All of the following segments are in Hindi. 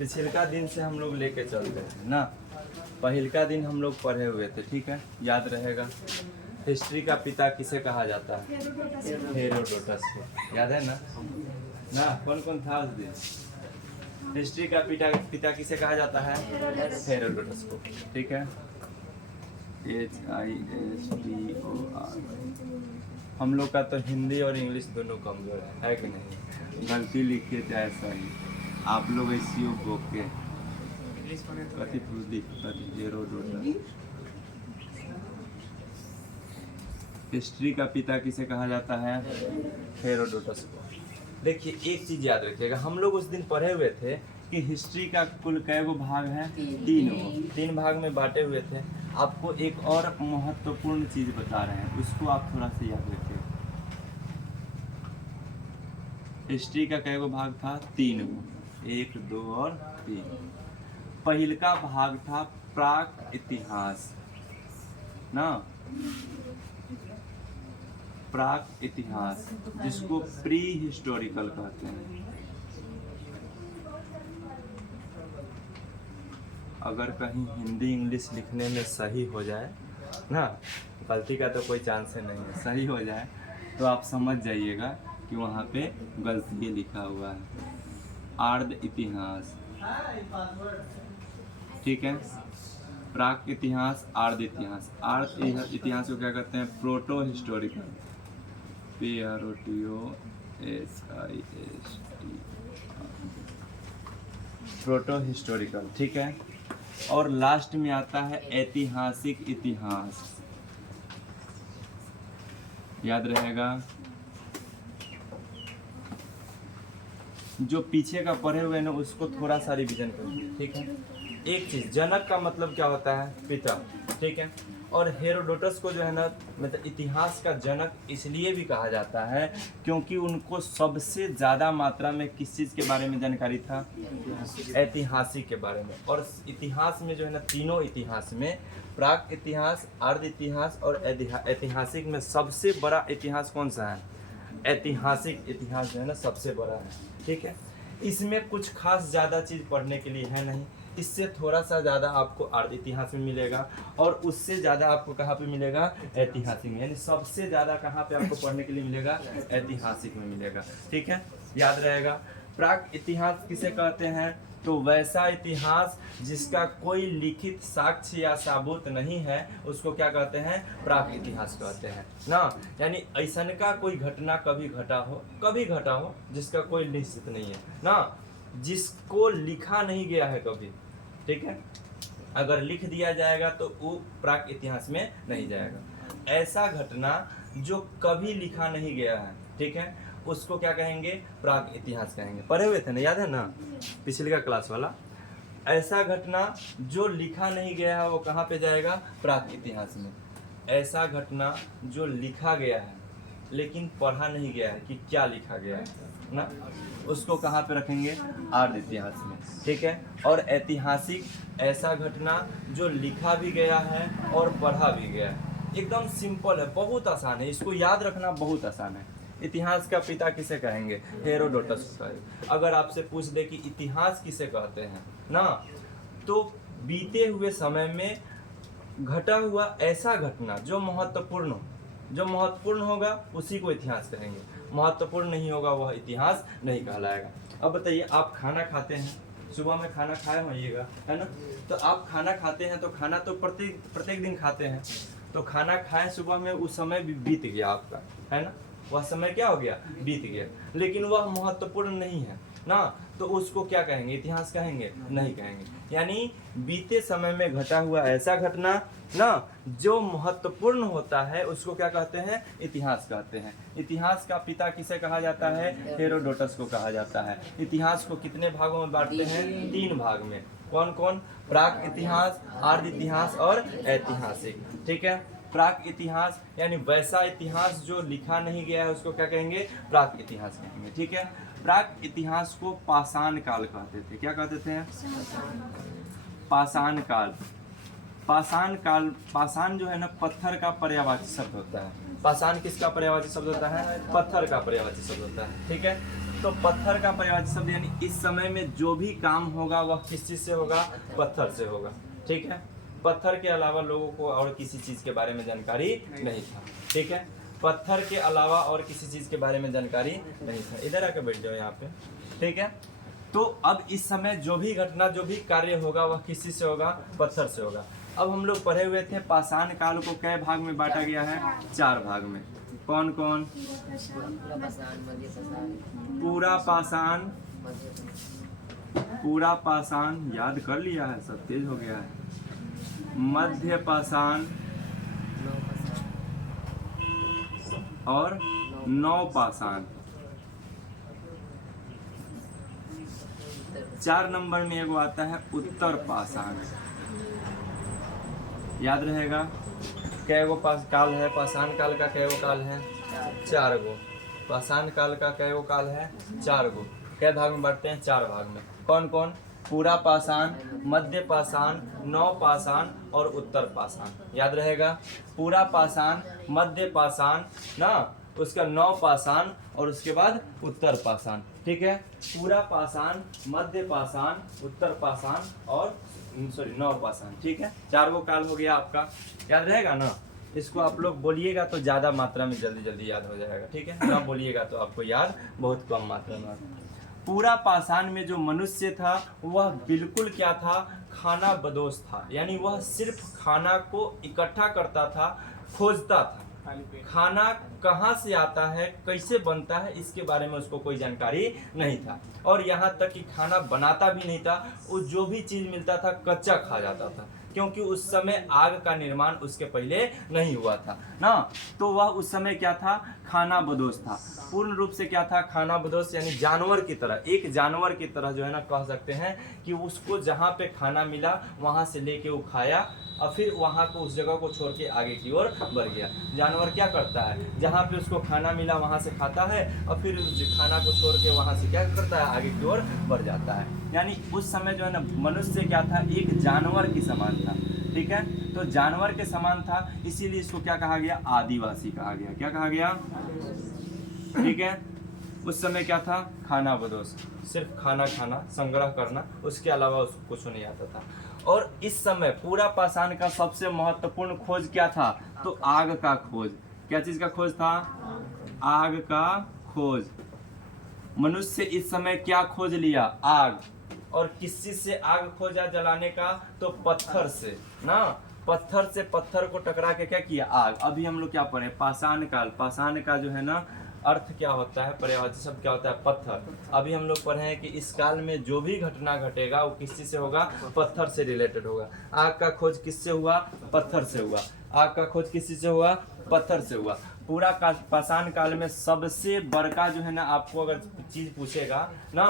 पिछलका दिन से हम लोग लेके चलते हैं ना। पहिलका दिन हम लोग पढ़े हुए थे, ठीक है, याद रहेगा। हिस्ट्री का पिता किसे कहा जाता है? हेरोडोटस को। याद है ना? कौन कौन था उस दिन? हिस्ट्री का पिता किसे कहा जाता है? हेरोडोटस को, ठीक है। HISTOR। हम लोग का तो हिंदी और इंग्लिश दोनों कमजोर है कि नहीं? गलती लिखे चाहे सही, आप लोग ऐसी बुक के हेरोडोटस। हिस्ट्री का पिता किसे कहा जाता है? हेरोडोटस को। देखिए एक चीज याद रखिएगा, हम लोग उस दिन पढ़े हुए थे कि हिस्ट्री का कुल कै गो भाग है? तीन भाग में बांटे हुए थे। आपको एक और महत्वपूर्ण चीज बता रहे हैं, उसको आप थोड़ा सा याद रखिए। हिस्ट्री का कै गो भाग था? 3 गो, 1, 2 और 3। पहिलका भाग था प्राक इतिहास ना, प्राक इतिहास, जिसको प्री हिस्टोरिकल कहते हैं। अगर कहीं हिंदी इंग्लिश लिखने में सही हो जाए ना, गलती का तो कोई चांस है नहीं है, सही हो जाए तो आप समझ जाइएगा कि वहाँ पे गलती लिखा हुआ है। आर्ध इतिहास, ठीक है। प्राक इतिहास, आर्ध इतिहास। आर्ध इतिहास को क्या कहते हैं? प्रोटो हिस्टोरिकल, प्रोटो हिस्टोरिकल, ठीक है। और लास्ट में आता है ऐतिहासिक इतिहास, याद रहेगा। जो पीछे का पढ़े हुए ना उसको थोड़ा सा रिवीजन करिए, ठीक है। एक चीज, जनक का मतलब क्या होता है? पिता, ठीक है। और हेरोडोटस को जो है ना, मतलब इतिहास का जनक इसलिए भी कहा जाता है क्योंकि उनको सबसे ज़्यादा मात्रा में किस चीज़ के बारे में जानकारी था? ऐतिहासिक के बारे में। और इतिहास में जो है ना, तीनों इतिहास में, प्राक इतिहास, आर्ध इतिहास और ऐतिहासिक में सबसे बड़ा इतिहास कौन सा है? ऐतिहासिक इतिहास जो है ना सबसे बड़ा है, ठीक है। इसमें कुछ खास ज़्यादा चीज़ पढ़ने के लिए है नहीं, इससे थोड़ा सा ज़्यादा आपको आर्ध इतिहास में मिलेगा और उससे ज़्यादा आपको कहाँ पे मिलेगा? ऐतिहासिक में। यानी सबसे ज़्यादा कहाँ पे आपको पढ़ने के लिए मिलेगा? ऐतिहासिक में मिलेगा, ठीक है, याद रहेगा। प्राक इतिहास किसे कहते हैं? तो वैसा इतिहास जिसका कोई लिखित साक्ष्य या सबूत नहीं है, उसको क्या कहते हैं? प्राक इतिहास कहते हैं ना। यानी ऐसन का कोई घटना कभी घटा हो जिसका कोई निश्चित नहीं है ना, जिसको लिखा नहीं गया है कभी, ठीक है। अगर लिख दिया जाएगा तो वो प्राक इतिहास में नहीं जाएगा। ऐसा घटना जो कभी लिखा नहीं गया है, ठीक है, उसको क्या कहेंगे? प्राक इतिहास कहेंगे। पढ़े हुए थे ना, याद है ना, पिछले का क्लास वाला। ऐसा घटना जो लिखा नहीं गया है वो कहाँ पे जाएगा? प्राक इतिहास में। ऐसा घटना जो लिखा गया है लेकिन पढ़ा नहीं गया है कि क्या लिखा गया है ना, उसको कहाँ पे रखेंगे? आर्ध इतिहास में, ठीक है। और ऐतिहासिक, ऐसा घटना जो लिखा भी गया है और पढ़ा भी गया है। एकदम सिंपल है, बहुत आसान है, इसको याद रखना बहुत आसान है। इतिहास का पिता किसे कहेंगे? हेरोडोटस को कहेंगे। अगर आपसे पूछ दे कि इतिहास किसे कहते हैं ना, तो बीते हुए समय में घटा हुआ ऐसा घटना जो महत्वपूर्ण होगा उसी को इतिहास कहेंगे। महत्वपूर्ण नहीं होगा वह इतिहास नहीं कहलाएगा। अब बताइए, आप खाना खाते हैं, सुबह में खाना खाए होइएगा, है ना। तो आप खाना खाते हैं तो खाना तो प्रत्येक दिन खाते हैं, तो खाना खाए सुबह में, उस समय भी बीत गया आपका, है ना। वह समय क्या हो गया? बीत गया। लेकिन वह महत्वपूर्ण नहीं है ना, तो उसको क्या कहेंगे? इतिहास कहेंगे? नहीं कहेंगे। यानी बीते समय में घटा हुआ ऐसा घटना ना जो महत्वपूर्ण होता है उसको क्या कहते हैं? इतिहास कहते हैं। इतिहास का पिता किसे कहा जाता है? हेरोडोटस को कहा जाता है। इतिहास को कितने भागों में बांटते हैं? 3 भाग में। कौन कौन? प्राक इतिहास, आर्ध इतिहास और ऐतिहासिक, ठीक है। प्राक इतिहास यानी वैसा इतिहास जो लिखा नहीं गया है उसको क्या कहेंगे? प्राक इतिहास कहेंगे, ठीक है। प्राक इतिहास को पाषाण काल कहते थे। क्या कहते थे? पाषाण काल। पाषाण जो है ना, पत्थर का पर्यायवाची शब्द होता है। पाषाण किसका पर्यायवाची शब्द होता है? पत्थर का पर्यायवाची शब्द होता है, ठीक है। तो पत्थर का परिभाषित शब्द यानी इस समय में जो भी काम होगा वह किस चीज से होगा, पत्थर से होगा। ठीक है, पत्थर के अलावा लोगों को और किसी चीज के बारे में जानकारी नहीं था। ठीक है, पत्थर के अलावा और किसी चीज के बारे में जानकारी नहीं था। इधर आकर बैठ जाओ यहाँ पे। ठीक है, तो अब इस समय जो भी घटना, जो भी कार्य होगा वह किसी से होगा, पत्थर से होगा। अब हम लोग पढ़े हुए थे पाषाण काल को कै भाग में बांटा गया है, 4 भाग में। कौन कौन? पूरा पाषाण, पूरा पाषाण याद कर लिया है, सब तेज हो गया है। मध्य पाषाण और नवपाषाण। 4 नंबर में एगो आता है उत्तर पाषाण। याद रहेगा कैगो काल है, पाषाण काल का कैगो काल है, 4 गो। पाषाण काल का कैगो काल है, 4 गो। कै भाग में बांटते हैं, 4 भाग में। कौन कौन? पूरा पाषाण, मध्य पाषाण, नवपाषाण और उत्तर पाषाण। याद रहेगा, पूरा पाषाण, मध्य पाषाण ना, उसका नवपाषाण और उसके बाद उत्तर पाषाण। ठीक है, पूरा पाषाण, मध्य पाषाण, उत्तर पाषाण और नवपाषाण। ठीक है, 4 गो काल हो गया आपका। याद रहेगा ना? इसको आप लोग बोलिएगा तो ज़्यादा मात्रा में जल्दी जल्दी याद हो जाएगा। ठीक है, ना बोलिएगा तो आपको याद बहुत कम मात्रा में। पूरा पाषाण में जो मनुष्य था वह बिल्कुल क्या था, खाना बदोश था। यानी वह सिर्फ खाना को इकट्ठा करता था, खोजता था। खाना कहाँ से आता है, कैसे बनता है, इसके बारे में उसको कोई जानकारी नहीं था। और यहाँ तक कि खाना बनाता भी नहीं था, वो जो भी चीज़ मिलता था कच्चा खा जाता था, क्योंकि उस समय आग का निर्माण उसके पहले नहीं हुआ था ना। तो वह उस समय क्या था, खाना बदोश था। पूर्ण रूप से क्या था, खाना बदोश, यानी जानवर की तरह, एक जानवर की तरह जो है ना कह सकते हैं कि उसको जहाँ पे खाना मिला वहाँ से लेके वो खाया और फिर वहाँ को उस जगह को छोड़ के आगे की ओर बढ़ गया। जानवर क्या करता है, जहाँ पे उसको खाना मिला वहाँ से खाता है और फिर खाना को छोड़ के वहाँ से क्या करता है, आगे की ओर बढ़ जाता है। यानी उस समय जो है ना मनुष्य क्या था, एक जानवर के समान था। ठीक है, तो जानवर के समान था, इसीलिए इसको क्या कहा गया, आदिवासी कहा गया। क्या कहा गया? ठीक है, उस समय क्या था, खाना बदोश, सिर्फ खाना खाना, संग्रह करना, उसके अलावा उसको कुछ नहीं आता था। और इस समय पूरा पाषाण का सबसे महत्वपूर्ण खोज क्या था, तो आग का खोज। क्या चीज का खोज था? आग का खोज। मनुष्य इस समय क्या खोज लिया, आग। और किस चीज से आग खोजा जलाने का, तो पत्थर से ना। पत्थर से पत्थर को टकरा के क्या किया, आग। अभी हम लोग क्या पढ़े, पाषाण काल। पाषाण का जो है ना अर्थ क्या होता है, पर्यायवाची शब्द क्या होता है, पत्थर। अभी हम लोग पढ़े हैं कि इस काल में जो भी घटना घटेगा वो किस चीज से होगा, पत्थर से रिलेटेड होगा। आग का खोज किससे हुआ, पत्थर से हुआ। आग का खोज किस चीज से हुआ, पत्थर से हुआ। पूरा पाषाण काल में सबसे बड़का जो है ना, आपको अगर चीज पूछेगा ना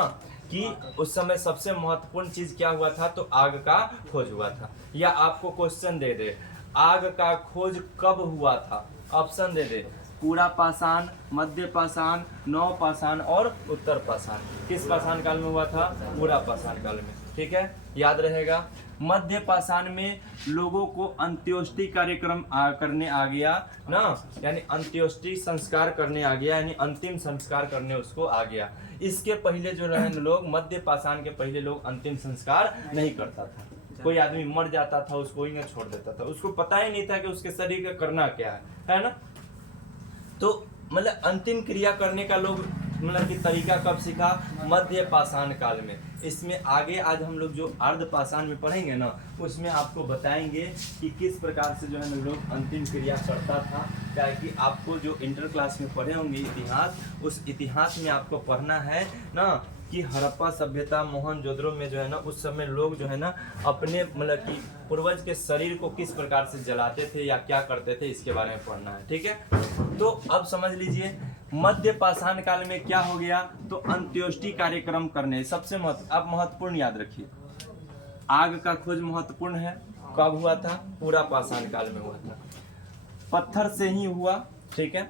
कि उस समय सबसे महत्वपूर्ण चीज क्या हुआ था, तो आग का खोज हुआ था। या आपको क्वेश्चन दे दे, आग का खोज कब हुआ था, ऑप्शन दे दे, पूरा पाषाण, मध्य पाषाण, नवपाषाण और उत्तर पाषाण। किस पाषाण काल में हुआ था, पूरा पाषाण काल में। ठीक है, याद रहेगा। मध्य पाषाण में लोगों को अंत्योष्टि कार्यक्रम करने आ गया ना, यानी अंत्योष्टि संस्कार करने आ गया, यानी अंतिम संस्कार करने उसको आ गया। इसके पहले जो रहे लोग, मध्य पाषाण के पहले लोग अंतिम संस्कार नहीं करता था। कोई आदमी मर जाता था उसको ही छोड़ देता था, उसको पता ही नहीं था कि उसके शरीर का करना क्या है ना। तो मतलब अंतिम क्रिया करने का लोग मतलब कि तरीका कब सीखा, मध्य पाषाण काल में। इसमें आगे आज हम लोग जो अर्ध पाषाण में पढ़ेंगे ना, उसमें आपको बताएंगे कि किस प्रकार से जो है ना लोग अंतिम क्रिया करता था। क्या है कि आपको जो इंटर क्लास में पढ़े होंगे इतिहास, उस इतिहास में आपको पढ़ना है ना कि हड़प्पा सभ्यता, मोहनजोदड़ो में जो है ना उस समय लोग जो है ना अपने मतलब कि पूर्वज के शरीर को किस प्रकार से जलाते थे या क्या करते थे, इसके बारे में पढ़ना है। ठीक है, तो अब समझ लीजिए मध्य पाषाण काल में क्या हो गया, तो अंत्योष्टि कार्यक्रम करने सबसे अब महत्वपूर्ण याद रखिए, आग का खोज महत्वपूर्ण है। कब हुआ था, पूरा पाषाण काल में हुआ था, पत्थर से ही हुआ। ठीक है,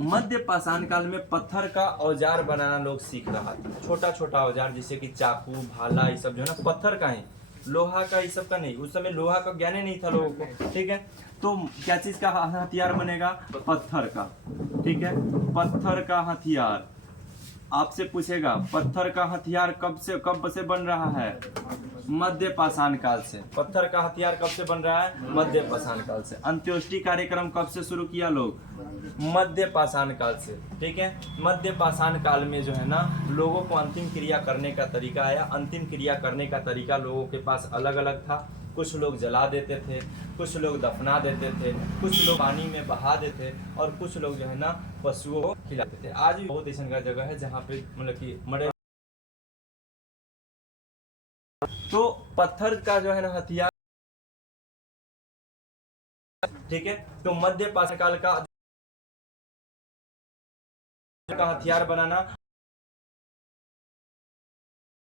मध्य पाषाण काल में पत्थर का औजार बनाना लोग सीख रहा था। छोटा छोटा औजार जैसे कि चाकू, भाला, ये सब जो है ना पत्थर का ही, लोहा का ये सब का नहीं। उस समय लोहा का ज्ञान ही नहीं था लोगों को। ठीक है, तो क्या चीज का हथियार बनेगा, पत्थर का। ठीक है, पत्थर का हथियार। आपसे पूछेगा पत्थर का हथियार कब से बन रहा है? मध्य पाषाण काल से। पत्थर का हथियार कब से बन रहा है? मध्य पाषाण काल से। अंत्योष्टि कार्यक्रम कब से शुरू किया लोग? मध्य पाषाण काल से। ठीक है, मध्य पाषाण काल में जो है ना लोगों को अंतिम क्रिया करने का तरीका आया। अंतिम क्रिया करने का तरीका लोगों के पास अलग अलग था। कुछ लोग जला देते थे, कुछ लोग दफना देते थे, कुछ लोग पानी में बहा देते और कुछ लोग जो है ना पशुओं को खिलाते थे। आज भी बहुत ऐसा जगह है जहाँ पे मतलब कि मरे। तो पत्थर का जो है ना हथियार, ठीक है, तो मध्य पाषाण काल का हथियार बनाना,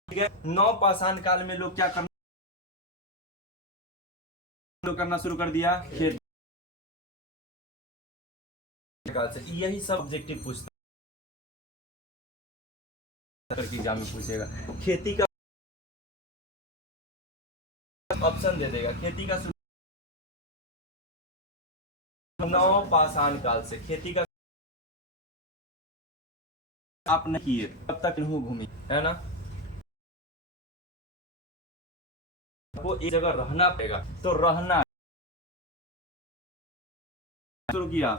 ठीक है। नौ पाषाण काल में लोग क्या करना शुरू कर दिया? खेती। यही सब ऑब्जेक्टिव पूछता है, एग्जाम में पूछेगा। खेती का ऑप्शन दे देगा। खेती का नौ पाषाण काल से खेती का आप नहीं किए तब तक नहीं घूमी, है ना। आपको एक जगह रहना पड़ेगा, तो रहना शुरू किया।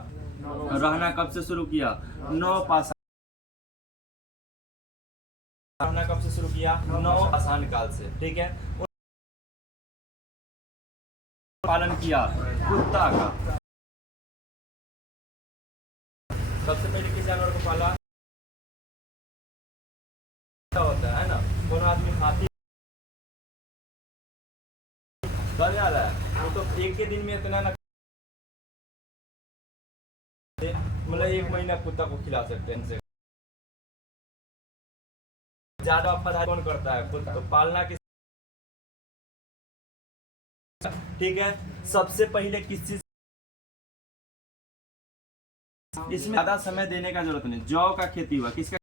रहना कब से शुरू किया? नौ पाषाण। रहना कब से शुरू किया? नौ पाषाण काल से। ठीक है, पालन किया कुत्ता का। सबसे पहले किस जानवर को पाला होता है ना? कौन आदमी हाथी कर जा रहा है, वो तो एक के दिन में इतना ना, मतलब एक महीना कुत्ता को खिला सकते हैं इनसे ज्यादा। वफादारी कौन करता है? खुद। तो पालना किस, ठीक है। सबसे पहले किस चीज, इसमें ज्यादा समय देने का जरूरत नहीं। जौ का खेती हुआ किसका?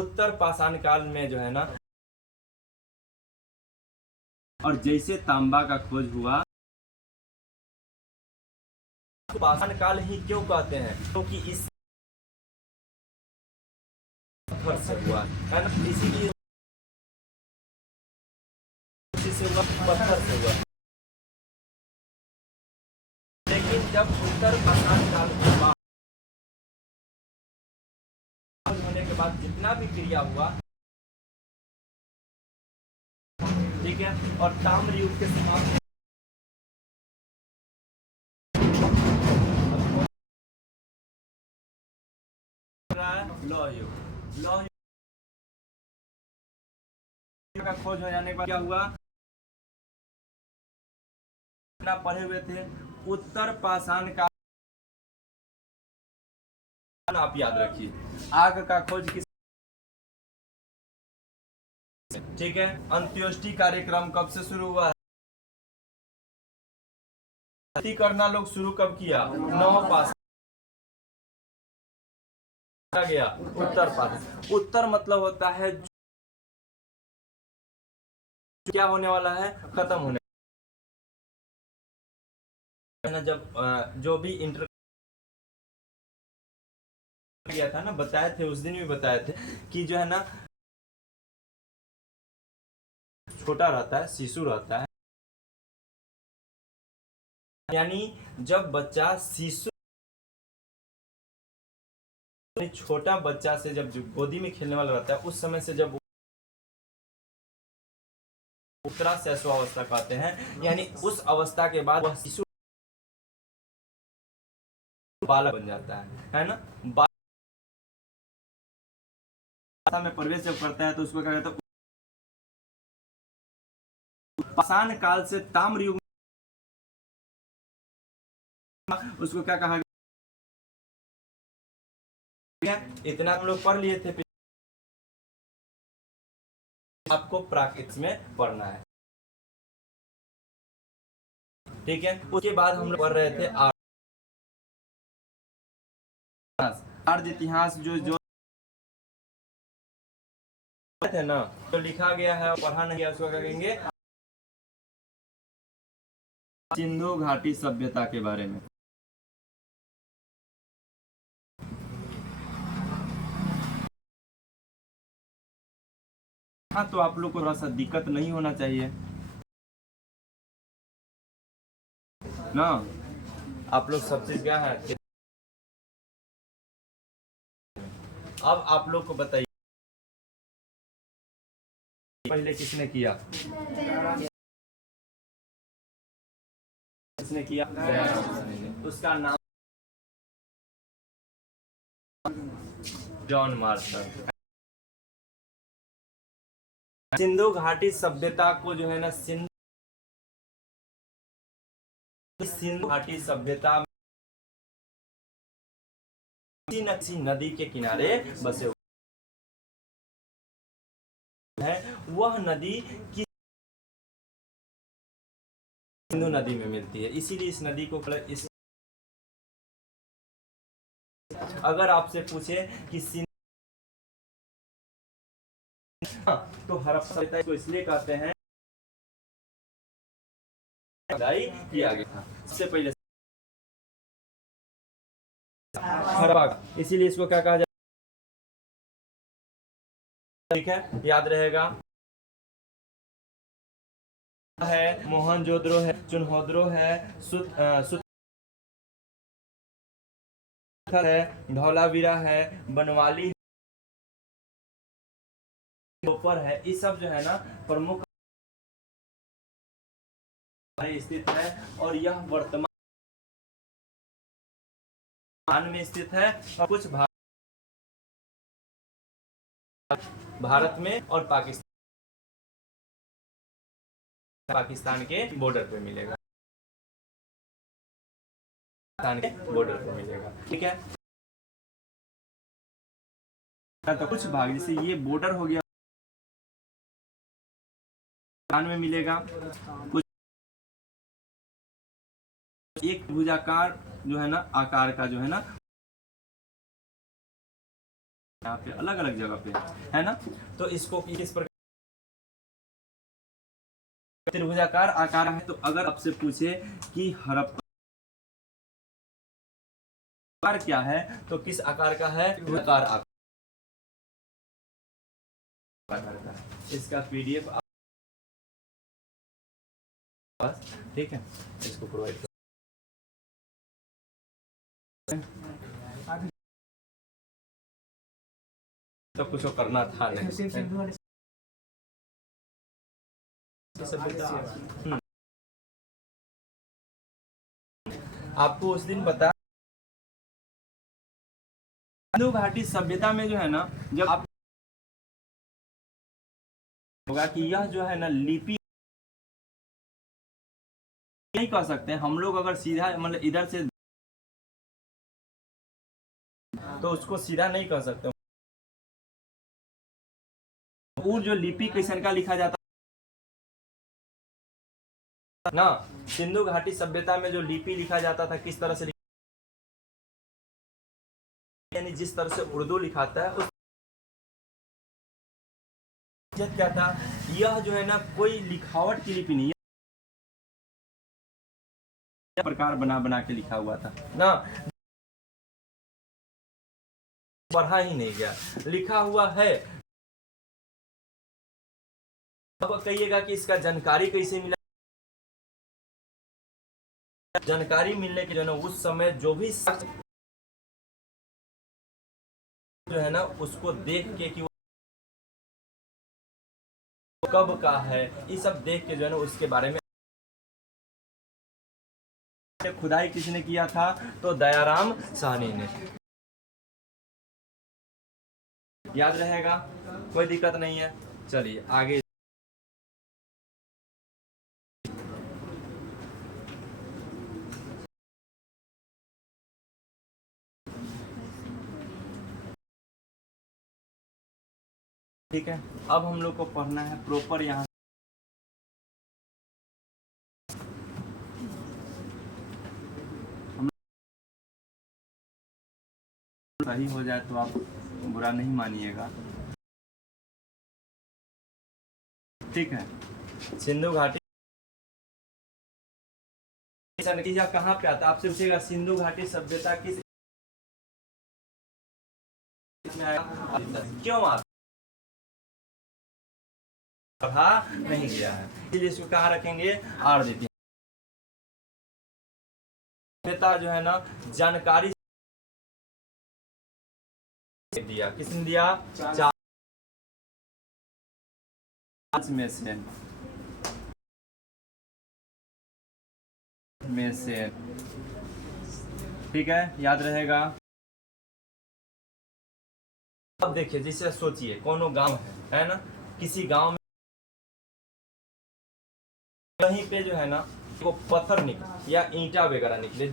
उत्तर पाषाण काल में जो है ना, और जैसे तांबा का खोज हुआ, पाषाण काल ही क्यों कहते हैं? क्योंकि इस पत्थर से हुआ है ना, इसीलिए से हुआ, पत्थर से हुआ। लेकिन जब उत्तर पाषाण काल के बाद होने के बाद जितना भी क्रिया हुआ, ठीक है, और ताम्र युग के समाप्त लौह युग। लौह युग का खोज हो जाने के बाद क्या हुआ? पढ़े हुए थे उत्तर पाषाण काल। आप याद रखिए, आग का खोज किस, ठीक है। अंत्योष्टि कार्यक्रम कब से शुरू हुआ? करना लोग शुरू कब किया? नौ पाषाण गया उत्तर पाषाण। उत्तर मतलब होता है क्या होने वाला है? खत्म होने। जब जो भी इंटर गया था ना, बताए थे उस दिन भी बताए थे कि जो है ना छोटा रहता है, शिशु रहता है, यानी जब बच्चा शिशु, छोटा बच्चा से जब गोदी में खेलने वाला रहता है, उस समय से जब उत्तरा शैशवावस्था कहते हैं, यानी उस अवस्था के बाद वह शिशु बालक बन जाता है ना। में प्रवेश जब करता है तो उसको क्या कहते हैं? पाषाण काल से ताम्र युग, उसको क्या कहा गया? इतना हम लोग पढ़ लिए थे, आपको प्राकृतिक में पढ़ना है, ठीक है। उसके बाद हम लोग पढ़ रहे थे आर्य इतिहास, जो थे ना, जो लिखा गया है और पढ़ा नहीं गया उसको क्या कहेंगे? सिंधु घाटी सभ्यता के बारे में। हाँ, तो आप लोग को थोड़ा सा दिक्कत नहीं होना चाहिए ना। आप लोग सब चीज क्या है। अब आप लोग को बताइए पहले किसने किया, किसने किया, उसका नाम जॉन मार्शल। सिंधु घाटी सभ्यता को जो है ना सिंधु घाटी सभ्यता नक्सी नदी के किनारे बसे हुए है। वह नदी की सिंधु नदी में मिलती है, इसीलिए इस नदी को इस अगर आपसे पूछे कि तो हड़प्पा सभ्यता को इसलिए कहते हैं किया गया था सबसे पहले हड़प्पा, इसीलिए इसको क्या कहा जाता है, ठीक है याद रहेगा। है मोहनजोदड़ो है, चुनहोदरो है, है, धौलावीरा है, बनवाली है, ये सब जो है ना प्रमुख स्थित है। और यह वर्तमान में स्थित है और कुछ भारत में और पाकिस्तान के बॉर्डर पे मिलेगा, पाकिस्तान के बॉर्डर पे मिलेगा, ठीक है। तो कुछ भाग जैसे ये बॉर्डर हो गया में मिलेगा, कुछ एक भुजाकार जो है ना आकार का जो है ना यहाँ पे अलग अलग जगह पे है ना, तो इसको किस प्रकार त्रिभुजाकार आकार है। तो अगर आपसे पूछे कि हड़प्पा क्या है तो किस आकार का है, त्रिभुजाकार आकार का। इसका पीडीएफ ठीक है, इसको प्रोवाइड कर तो कुछ करना था नहीं। आपको उस दिन बता सिंधु घाटी सभ्यता में जो है ना, जब आप होगा कि यह जो है ना लिपि नहीं कह सकते हम लोग, अगर सीधा मतलब इधर से तो उसको सीधा नहीं कह सकते। वो जो लिपि कैसन का लिखा जाता ना, सिंधु घाटी सभ्यता में जो लिपि लिखा जाता था किस तरह से, यानी जिस तरह से उर्दू लिखाता है उस क्या था, यह जो है ना कोई लिखावट की लिपि नहीं प्रकार बना बना के लिखा हुआ था ना, पढ़ा ही नहीं गया, लिखा हुआ है। अब कहिएगा कि इसका जानकारी कैसे मिला, जानकारी मिलने के जो ना उस समय जो भी जो है ना उसको देख के कि वो कब का है, ये सब देख के जो है ना उसके बारे में खुदाई किसने किया था, तो दयाराम साहनी ने। याद रहेगा, कोई दिक्कत नहीं है। चलिए आगे ठीक है। अब हम लोग को पढ़ना है प्रॉपर यहाँ सही हो जाए तो आप बुरा नहीं मानिएगा, ठीक है। सिंधु घाटी नतीजा कहाँ पे आता, आपसे पूछेगा सिंधु घाटी सभ्यता किस में आया, क्यों आता पढ़ा नहीं गया है, इसलिए इसको कहाँ रखेंगे, आर देते हैं। सभ्यता जो है ना जानकारी दिया, किसने दिया, चार्ल्स मेसन, ठीक है, याद रहेगा। अब देखिए, जिसे सोचिए कोनो गांव है ना, किसी गांव में कहीं पे जो है ना वो पत्थर निकले या ईंटा वगैरह निकले,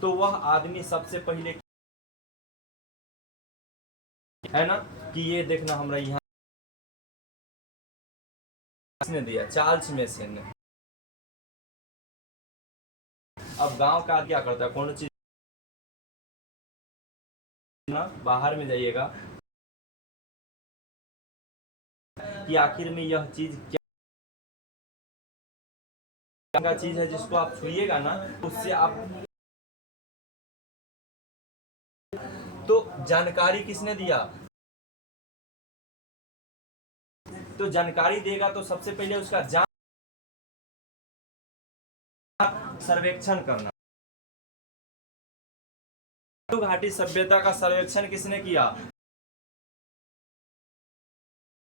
तो वह आदमी सबसे पहले है ना कि ये देखना हमारा यहाँ किसने दिया, चार्ल्स मेसन ने। अब गांव का क्या करता है, कौन चीज ना बाहर में जाइएगा कि आखिर में यह चीज क्या का चीज है, जिसको आप छुइएगा ना उससे आप, तो जानकारी किसने दिया, तो जानकारी देगा तो सबसे पहले उसका सर्वेक्षण करना। सिंधु घाटी सभ्यता का सर्वेक्षण किसने किया,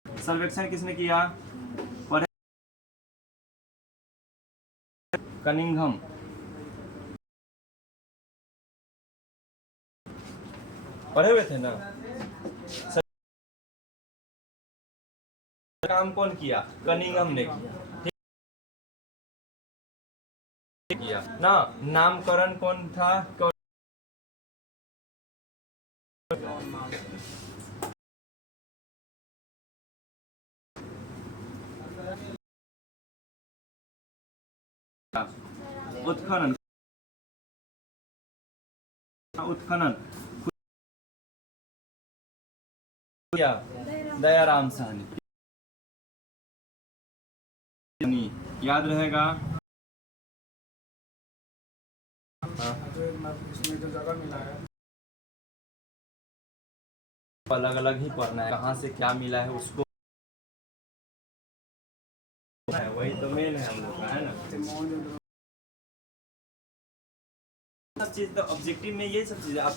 सर्वेक्षण किसने किया, कनिंघम, पढ़े हुए थे ना। काम कौन किया, कनिंघम ने किया ना। नामकरण कौन था, उत्खनन, उत्खनन किया दयाराम साहनी, याद रहेगा। इसमें जो जगह मिला है अलग अलग ही पढ़ना है, कहाँ से क्या मिला है उसको, वही तो मेन है हम लोग का, है ना। सब चीज तो ऑब्जेक्टिव में ये सब चीजें आप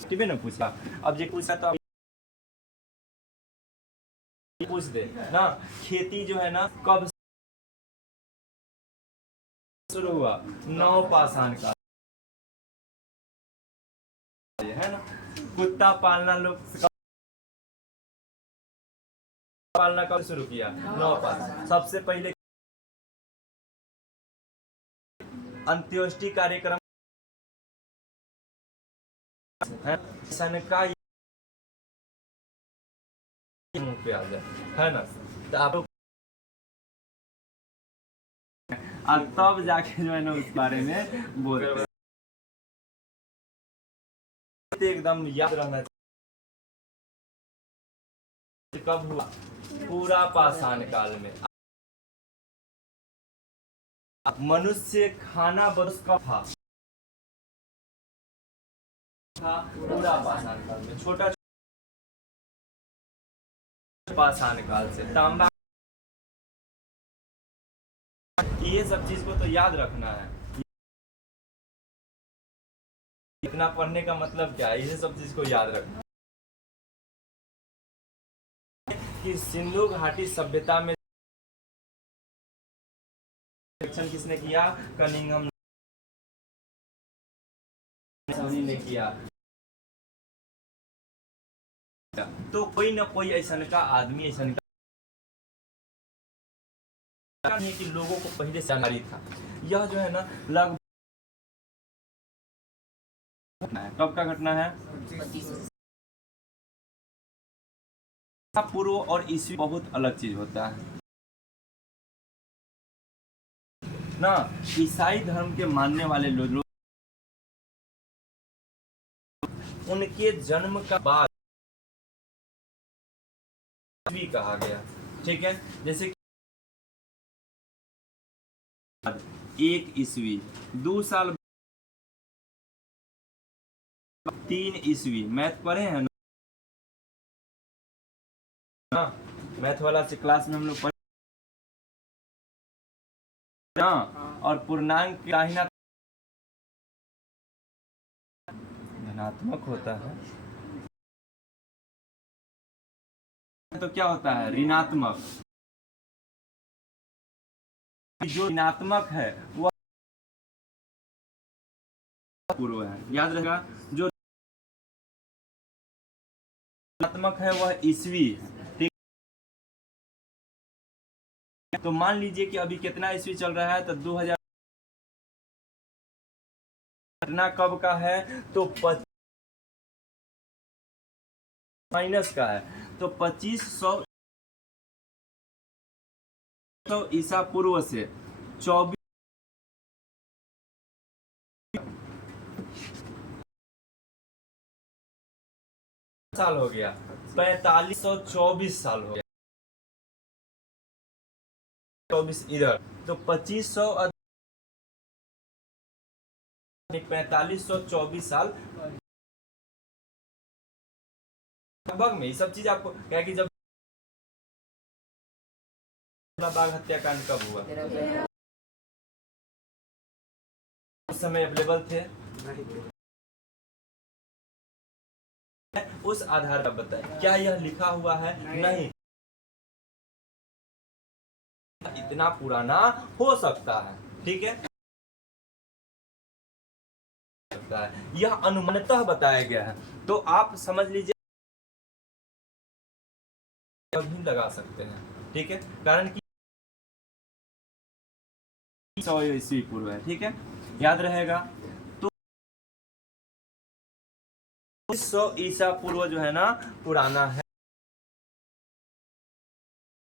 ना पूछा, ऑब्जेक्ट पूछा तो पूछ दे ना। खेती जो है ना कब शुरू हुआ, नवपाषाण काल, है ना। कुत्ता पालना लोग पालना कब शुरू किया, नवपाषाण। सबसे पहले अंत्योष्टि कार्यक्रम का पे आ जाए, है ना। तो आप तब जाके जो है ना उस बारे में बोलते हैं, एकदम याद रहना चाहिए। कब हुआ, पूरा पाषाण काल में। मनुष्य खाना बरस कब था, पूरा पाषाण काल में। छोटा पाषाण काल से तांबा, ये सब चीज को तो याद रखना है। इतना पढ़ने का मतलब क्या है, ये सब चीज को याद रखना कि सिंधु घाटी सभ्यता में सर्वेक्षण किसने किया, कनिंघम ने किया। तो कोई ना कोई ऐसा का आदमी, ऐसा नहीं कि लोगों को पहले से जानकारी था। यह जो है ना लगभग कब का घटना है, पूर्व और ईस्वी बहुत अलग चीज होता है ना। ईसाई धर्म के मानने वाले लोग उनके जन्म का बाद भी कहा गया, ठीक है। जैसे 1 ईस्वी, 2 साल 3 ईस्वी, मैथ पढ़े हैं ना। मैथ वाला से क्लास में हम लोग ना, और पूर्णांक का दाहिना धनात्मक होता है तो क्या होता है ऋणात्मक। जो ऋणात्मक है वह पूर्व है, याद रहेगा। जो ऋणात्मक है वह ईस्वी है, ठीक। तो मान लीजिए कि अभी कितना ईस्वी चल रहा है, तो 2000 घटना कब का है, तो माइनस का है, तो 2500 ईसा पूर्व से 24 साल हो गया, 4524 साल हो गया, 24 इधर, तो 2500 4524 साल लगभग में। ये सब चीज आपको क्या कि जब बाघ हत्याकांड कब हुआ, उस समय अवेलेबल थे, उस आधार पर बताएं क्या यह लिखा हुआ है, नहीं। इतना पुराना हो सकता है, ठीक है, यह अनुमानतः बताया गया है, तो आप समझ लीजिए भी लगा सकते हैं, ठीक है, कारण कि 100 ईस्वी पूर्व है, ठीक है, याद रहेगा। तो 100 ईसा पूर्व जो है ना पुराना है,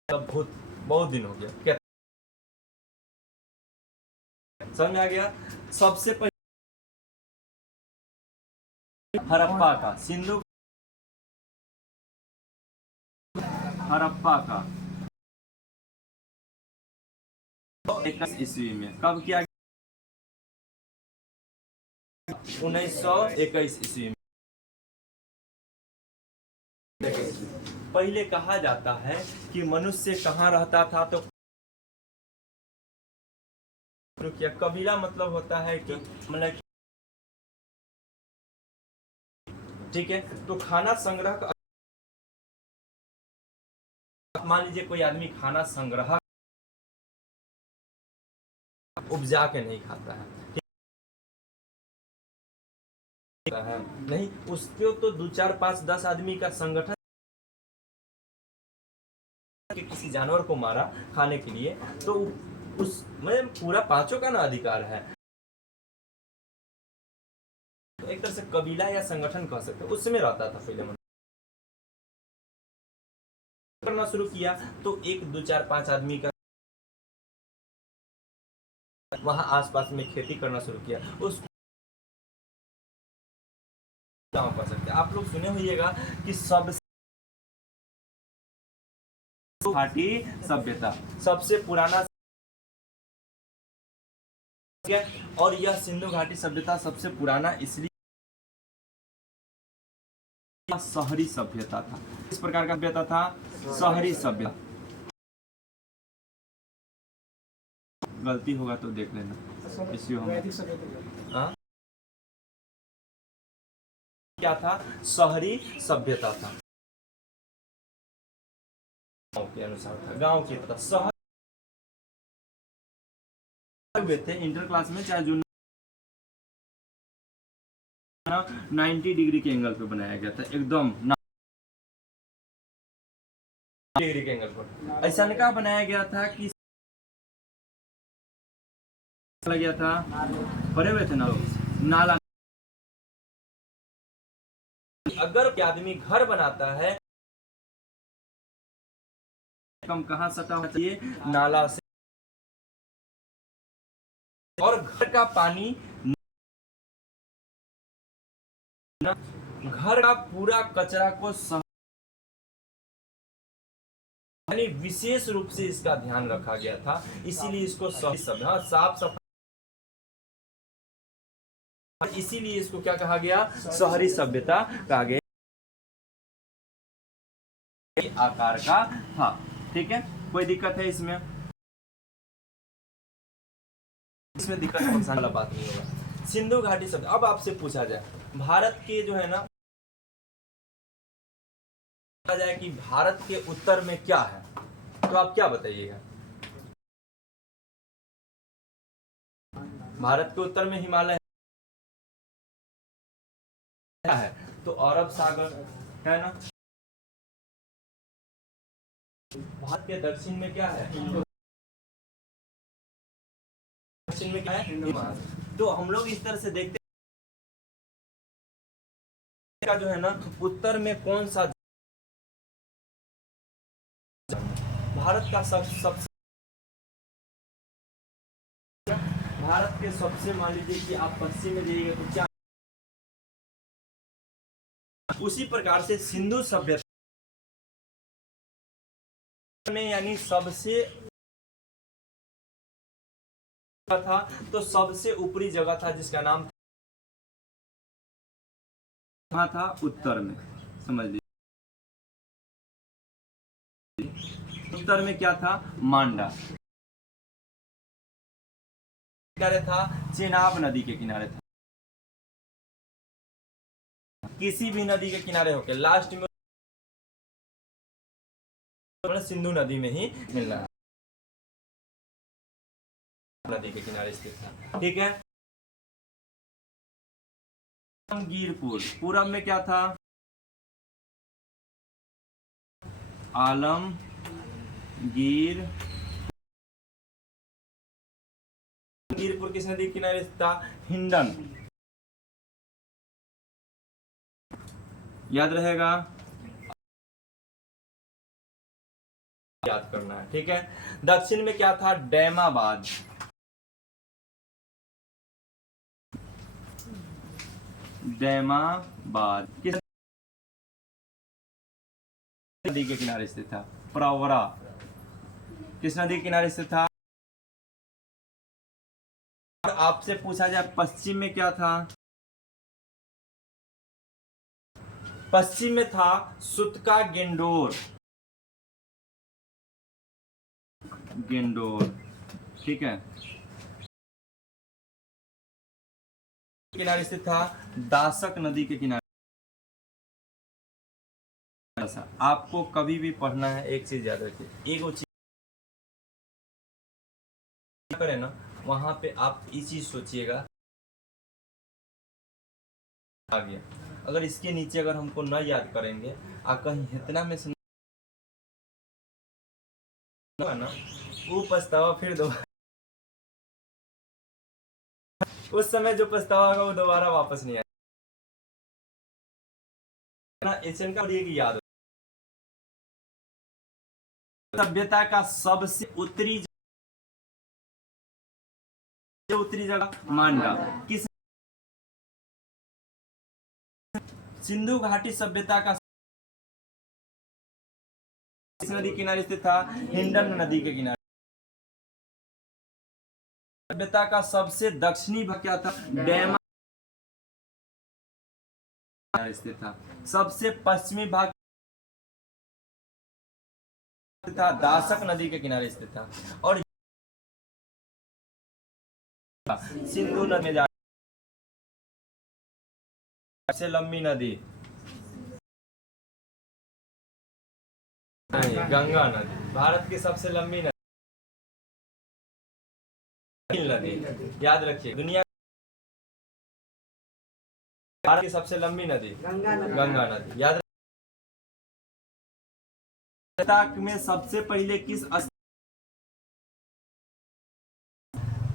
बहुत बहुत दिन हो गया, क्या समझ में आ गया। सबसे पहले हड़प्पा का, सिंधु हड़प्पा का 21 ईस्वी में कब किया गया, 1921 ईस्वी में। पहले कहा जाता है कि मनुष्य कहाँ रहता था, तो क्या कबीला मतलब होता है कि मतलब, ठीक है, तो खाना संग्रह का मान लीजिए कोई आदमी खाना संग्रह उपजा के नहीं खाता है, है नहीं, उसको तो 2 4 5 10 आदमी का संगठन कि किसी जानवर को मारा खाने के लिए, तो उस में पूरा पांचों का ना अधिकार है, तो एक तरह से कबीला या संगठन कह सकते, उसमें रहता था पहले। करना शुरू किया तो 1 2 4 5 आदमी का वहां आसपास में खेती करना शुरू किया, उस कर सकते। आप लोग सुने होइएगा कि सबसे घाटी सभ्यता सबसे पुराना, और यह सिंधु घाटी सभ्यता सबसे पुराना इसलिए शहरी सभ्यता था। इस प्रकार का सभ्यता था शहरी सभ्यता। गलती होगा तो देख लेना, हाँ क्या था, शहरी सभ्यता था, गांव के अनुसार था, गांव की तरह शहर हुए थे। इंटर क्लास में चाहे जूनियर 90 डिग्री के एंगल पे बनाया गया था, एकदम 90 डिग्री के एंगल पर। ऐसा नहीं कहा बनाया गया था कि गया था, पड़े हुए थे ना नाला। अगर आदमी घर बनाता है कम कहाँ सटा होना चाहिए, नाला से, और घर का पानी घर का पूरा कचरा को यानी विशेष रूप से इसका ध्यान रखा गया था, इसीलिए इसको साफ सफाई, इसीलिए इसको क्या कहा गया, शहरी सभ्यता कहा गया। आकार का था। ठीक है, कोई दिक्कत है इसमें? इसमें दिक्कत परेशान वाला बात नहीं होगा। सिंधु घाटी शब्द, अब आपसे पूछा जाए भारत के जो है ना, पूछा जाए कि भारत के उत्तर में क्या है, तो आप क्या बताइएगा? भारत के उत्तर में हिमालय है, तो अरब सागर है ना। भारत के दक्षिण में क्या है? दक्षिण में क्या है? हिंदू महासागर। तो हम लोग इस तरह से देखते हैं का जो है ना, उत्तर में कौन सा भारत का सबसे भारत के सबसे, मान लीजिए कि आप पश्चिम में जाइएगा तो क्या, उसी प्रकार से सिंधु सभ्यता में यानी सबसे था, तो सबसे ऊपरी जगह था जिसका नाम था उत्तर में। समझ लीजिए उत्तर में क्या था? मांडा किनारे था, चेनाब नदी के किनारे था। किसी भी नदी के किनारे होकर लास्ट में सिंधु नदी में ही मिलना है, नदी के किनारे स्थित था। ठीक है, आलमगीरपुर, पूरब में क्या था? आलमगीर, आलमगीरपुर किस नदी के किनारे स्थित था? हिंडन, याद रहेगा, याद करना है। ठीक है, दक्षिण में क्या था? डैमाबाद, डैमाबाद किस नदी के किनारे स्थित था? प्रवरा, किस नदी के किनारे स्थित था? और आपसे पूछा जाए पश्चिम में क्या था? पश्चिम में था सुतका गेंडोर, गेंडोर। ठीक है, किनारे स्थित था दासक नदी के किनारे। आपको कभी भी पढ़ना है, एक चीज याद रखिए, एक चीज करें ना, वहां पे आप इस चीज सोचिएगा आ गया। अगर इसके नीचे अगर हमको न याद करेंगे, आ कहीं इतना में से ना, वो पछतावा फिर दोबारा, उस समय जो पछतावा होगा वो दोबारा वापस नहीं आएगा। एशियन का याद, सभ्यता का सबसे उत्तरी जगह मांडा, किस सिंधु घाटी सभ्यता का किस नदी किनारे स्थित था? हिंडन नदी के किनारे। सभ्यता का सबसे दक्षिणी भाग क्या था? डैमा स्थित था। सबसे पश्चिमी भाग था दासक नदी के किनारे स्थित था। और सिंधु नदी में जा सबसे लंबी नदी गंगा नदी, भारत की सबसे लंबी नदी, याद रखिए, दुनिया भारत की सबसे लंबी नदी गंगा नदी, याद रखिए। में सबसे पहले किस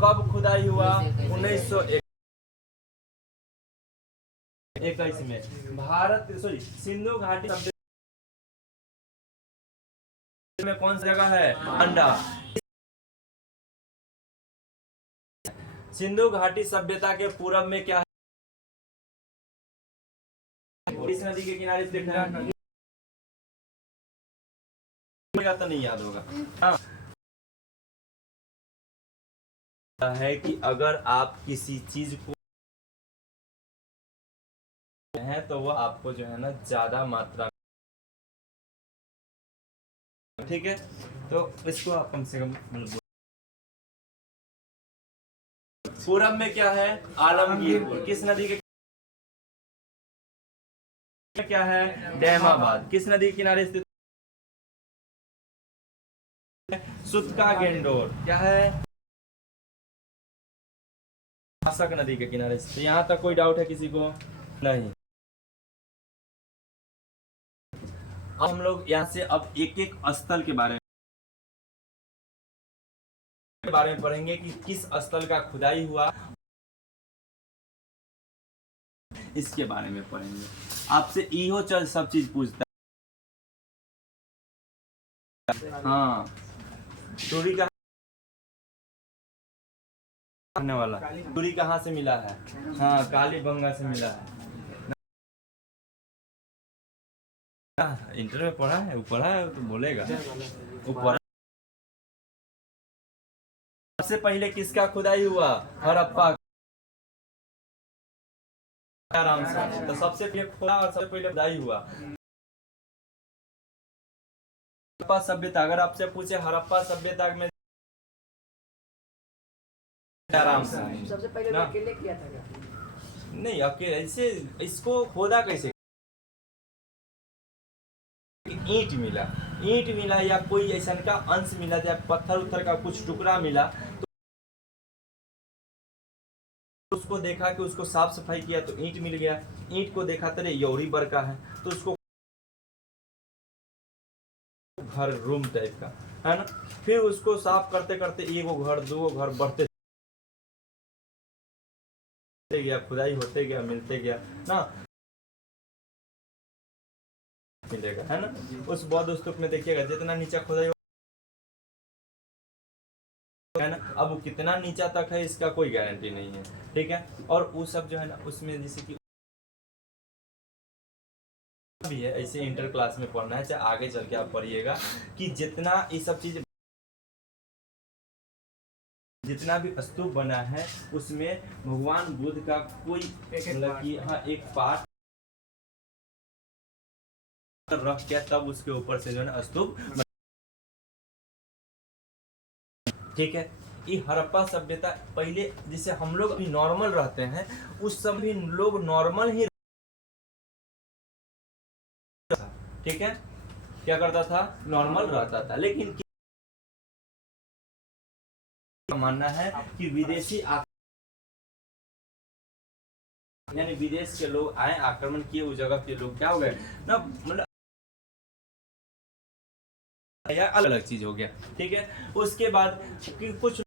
कब खुदाई हुआ? 1921 में। भारत सॉरी सिंधु घाटी में कौन सी जगह है? अंडा। सिंधु घाटी सभ्यता के पूरब में क्या है? इस नदी के किनारे से देखना तो नहीं याद होगा। हाँ, है कि अगर आप किसी चीज को है तो वो आपको जो है ना ज्यादा मात्रा ठीक है, तो इसको आप कम से कम मतलब पूरब में क्या है, आलमगीरपुर। किस नदी के क्या है, डैमाबाद। किस नदी के किनारे स्थित, सुतका गेंडोर। क्या है, आसक नदी के किनारे स्थित। यहाँ तक कोई डाउट है किसी को? नहीं। अब हम लोग यहाँ से अब एक एक स्थल के बारे में पढ़ेंगे कि किस स्थल का खुदाई हुआ, इसके बारे में पढ़ेंगे। आपसे इहो चल सब चीज पूछता है। हाँ, टूरी का वाला टूरी कहाँ से मिला है? हाँ, कालीबंगा से मिला है। इंटर में पढ़ा है, वो पढ़ा है तो बोलेगा, वो पढ़ा। सबसे पहले किसका खुदाई हुआ? हड़प्पा। आराम से, तो सबसे पहले खोला और सबसे पहले खुदाई हुआ हड़प्पा सभ्यता। अगर आपसे पूछे हड़प्पा सभ्यता में, आराम से सबसे पहले ना, अकेले किया था? नहीं अकेले, ऐसे इसको खोदा कैसे? ईंट मिला या कोई ऐसा का अंश मिला, या पत्थर उत्थर का कुछ टुकड़ा मिला, तो उसको देखा कि उसको साफ सफाई किया तो ईंट मिल गया। ईंट को देखा तेरे यौरी बरका है, तो उसको घर रूम टाइप का है ना। फिर उसको साफ करते करते एगो घर, दो घर बढ़ते गया, खुदाई होते गया, मिलते गया ना, मिलेगा है ना। उस बौद्ध स्तूप में देखिएगा जितना नीचा खुदाई है ना, अब वो कितना नीचा तक है इसका कोई गारंटी नहीं है, ठीक है। और वो सब जो है ना, उसमें जैसे कि भी है, ऐसे इंटर क्लास में पढ़ना है, चाहे आगे चल के आप पढ़िएगा कि जितना ये सब चीज, जितना भी स्तूप बना है उसमें भगवान बुद्ध का कोई मतलब कि हाँ एक पार्ट रख के तब उसके ऊपर से जो है ना स्तूप, ठीक है। ये हड़प्पा सभ्यता पहले जैसे हम लोग अभी नॉर्मल रहते हैं, उस समय लोग नॉर्मल ही, ठीक है, क्या करता था, नॉर्मल रहता था। लेकिन मानना है कि विदेशी यानी विदेश के लोग आए, आक्रमण किए, उस जगह के लोग क्या हो गए ना, मतलब अलग अलग चीज हो गया, ठीक है। उसके बाद कि कुछ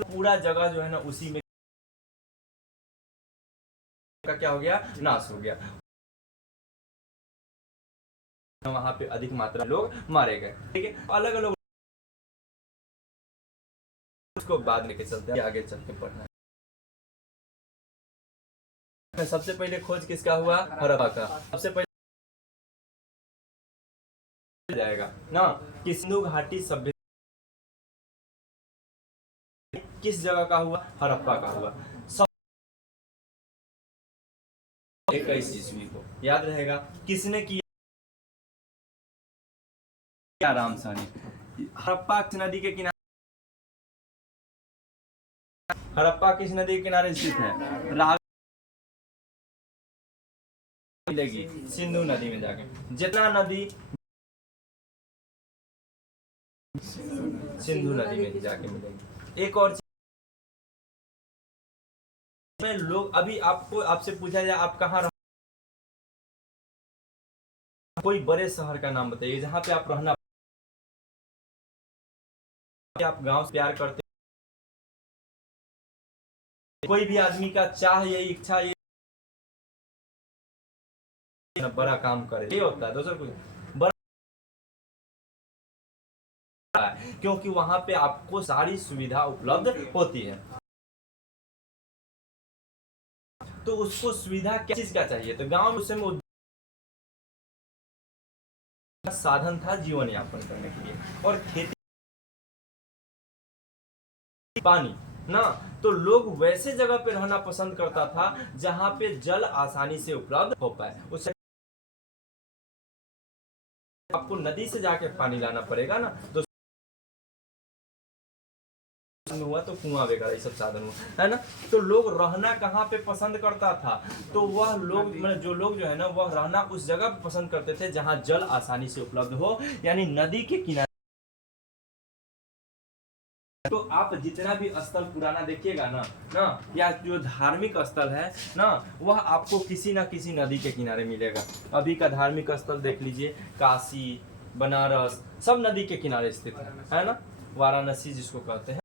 पूरा जगह जो है ना उसी में का क्या हो गया, नाश हो गया। वहां पे अधिक मात्रा में लोग मारे गए, ठीक है। अलग अलग उसको बाद में चलते हैं, आगे चल के पढ़ना है। सबसे पहले खोज किसका हुआ, हड़प्पा का। सबसे पहले जाएगा ना कि सिंधु घाटी सभ्यता किस जगह का हुआ, हड़प्पा का हुआ। 21 ईस्वी को याद रहेगा। किसने किया, आराम सानी। हड़प्पा किस नदी के किनारे, हड़प्पा किस नदी के किनारे स्थित है, मिलेगी सिंधु नदी में जाके। जितना नदी सिंधु नदी में जाके मिलेगी। एक और चीज, लोग अभी आपको आपसे पूछा जाए आप कहाँ रह, कोई बड़े शहर का नाम बताइए जहाँ पे आप रहना, आप गांव से प्यार करते, कोई भी आदमी का चाह ये इच्छा ये बड़ा काम करे, ये होता है दूसरा कुछ बड़ा, क्योंकि वहां पे आपको सारी सुविधा उपलब्ध होती है। तो उसको सुविधा क्या चीज का चाहिए, तो गांव में उस समय साधन था जीवन यापन करने के लिए, और खेती पानी ना, तो लोग वैसे जगह पे रहना पसंद करता था जहां पे जल आसानी से उपलब्ध हो पाए। उस नदी से जाके पानी लाना पड़ेगा ना, तो हुआ तो कुआं वगैरह ये सब साधन हुआ है ना। तो लोग रहना कहाँ पे पसंद करता था, तो वह लोग मतलब जो लोग जो है ना वह रहना उस जगह पे पसंद करते थे जहाँ जल आसानी से उपलब्ध हो, यानी नदी के किनारे। तो आप जितना भी स्थल पुराना देखिएगा ना ना या जो धार्मिक स्थल है ना, वह आपको किसी ना किसी नदी के किनारे मिलेगा। अभी का धार्मिक स्थल देख लीजिए, काशी, बनारस, सब नदी के किनारे स्थित है ना। वाराणसी जिसको कहते हैं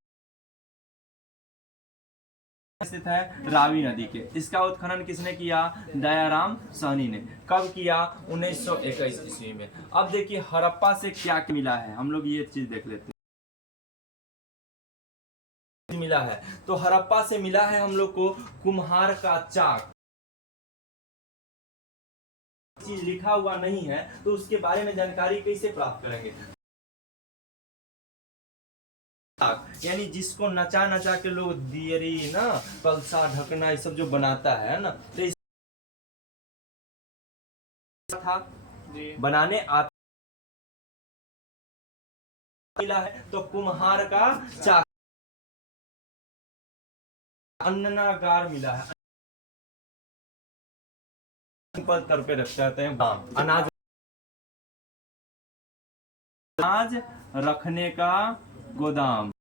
स्थित है रावी नदी के। इसका उत्खनन किसने किया? दयाराम साहनी ने। कब किया? 1921 ईस्वी में। अब देखिए हड़प्पा से क्या मिला है, हम लोग ये चीज देख लेते हैं। मिला है तो हड़प्पा से मिला है हम लोग को कुम्हार का चाक। चीज लिखा हुआ नहीं है तो उसके बारे में जानकारी कैसे प्राप्त करेंगे? यानी जिसको नचा नचा के लोग दियरी ना, कलसा, ढकना ये सब जो बनाता है ना, तो इस था बनाने आता मिला है तो कुम्हार का चाक। अन्नागार मिला है, पर तर पे रखते हैं अनाज, अनाज रखने का गोदाम।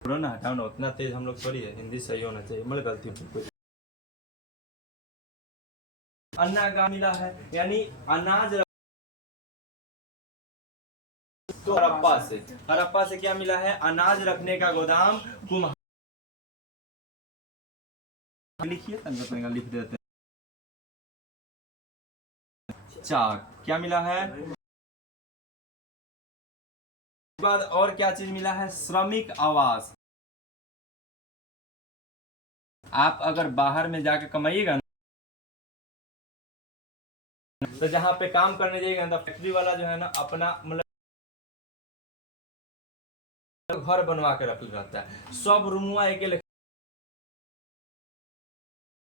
ना हटाओ ना, उतना तेज हम लोग थोड़ी है, हिंदी सही होना चाहिए, मतलब गलती कुछ। अन्नागार मिला है यानी अनाज। तो हड़प्पा से क्या मिला है? अनाज रखने का गोदाम, कुम्हार। लिखिए लिख देते हैं। चाक क्या मिला है? बाद और क्या चीज मिला है? श्रमिक आवास। आप अगर बाहर में जाके कमाइएगा ना, तो जहाँ पे काम करने जाइएगा ना, फैक्ट्री वाला जो है ना अपना मतलब घर बनवा के रख रहता है, सब रूमुआ एक।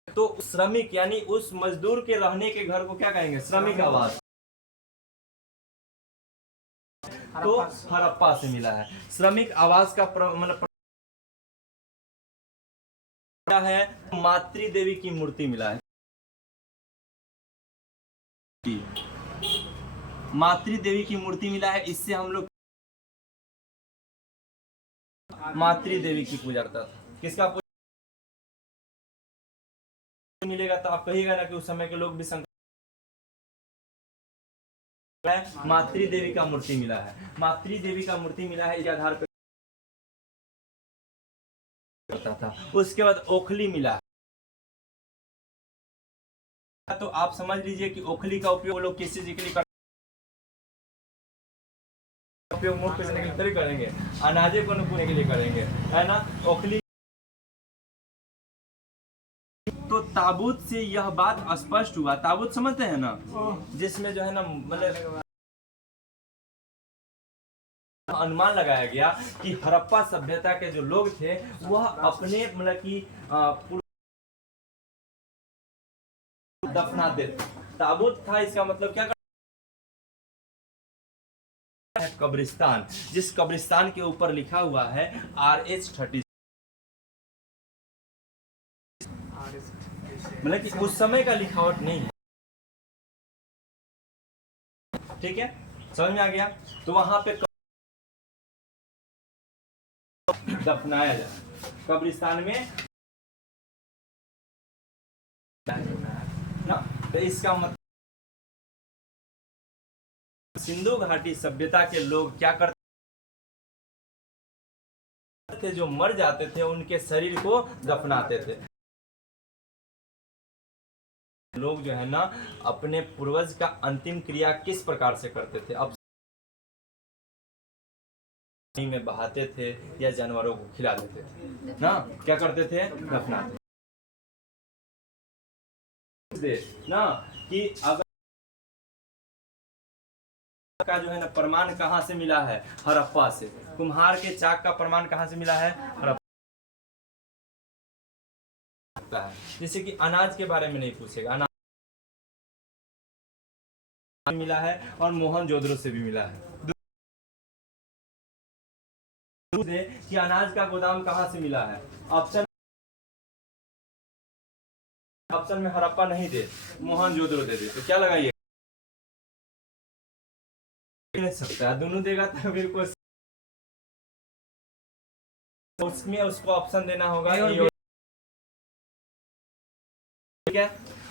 तो श्रमिक यानी उस मजदूर के रहने के घर को क्या कहेंगे? श्रमिक आवास। तो हड़प्पा से मिला है श्रमिक आवास का मतलब है। मातृ देवी की मूर्ति मिला है, मातृ देवी की मूर्ति मिला है। इससे हम लोग मातृ देवी की पूजा करता था। किसका पूजा मिलेगा तो आप कहिएगा ना कि उस समय के लोग भी शंकर। मातृ देवी का मूर्ति मिला है, मातृ देवी का मूर्ति मिला है, इसके आधार पर करता था। उसके बाद ओखली मिला है, तो आप समझ लीजिए कि ओखली का उपयोग लोग किस चीज के लिए उपयोग मुख्य करने के लिए करेंगे, अनाजे को नुकने के लिए करेंगे, है ना। ओखली। तो ताबूत से यह बात स्पष्ट हुआ, ताबूत समझते हैं ना, जिसमें जो है ना मतलब अनुमान लगाया गया कि हड़प्पा सभ्यता के जो लोग थे वह अपने मतलब की दफना देते। ताबूत था, इसका मतलब क्या है? कब्रिस्तान। जिस कब्रिस्तान के ऊपर लिखा हुआ है RH-30, मतलब कि उस समय का लिखावट नहीं है, ठीक है, समझ में आ गया। तो वहां पे दफनाया जाए कब्रिस्तान में ना। तो इसका मतलब सिंधु घाटी सभ्यता के लोग क्या करते थे? जो मर जाते थे उनके शरीर को दफनाते थे। लोग जो है ना अपने पूर्वज का अंतिम क्रिया किस प्रकार से करते थे? अब में बहाते थे या जानवरों को खिला देते थे ना, क्या करते थे? दफनाते ना। कि अगर का जो है ना प्रमाण कहाँ से मिला है? हड़प्पा से। कुम्हार के चाक का प्रमाण कहाँ से मिला है? हड़प्पा। सकता है, जैसे कि अनाज के बारे में नहीं पूछेगा, अनाज मिला है और मोहनजोदड़ो से भी मिला है। कि अनाज का गोदाम कहाँ से मिला है, ऑप्शन में हड़प्पा नहीं दे, मोहनजोदड़ो दे दे, तो क्या लगाइए, नहीं सकता, दोनों देगा तो बिल्कुल उसमें उसको ऑप्शन देना होगा। ठीक है,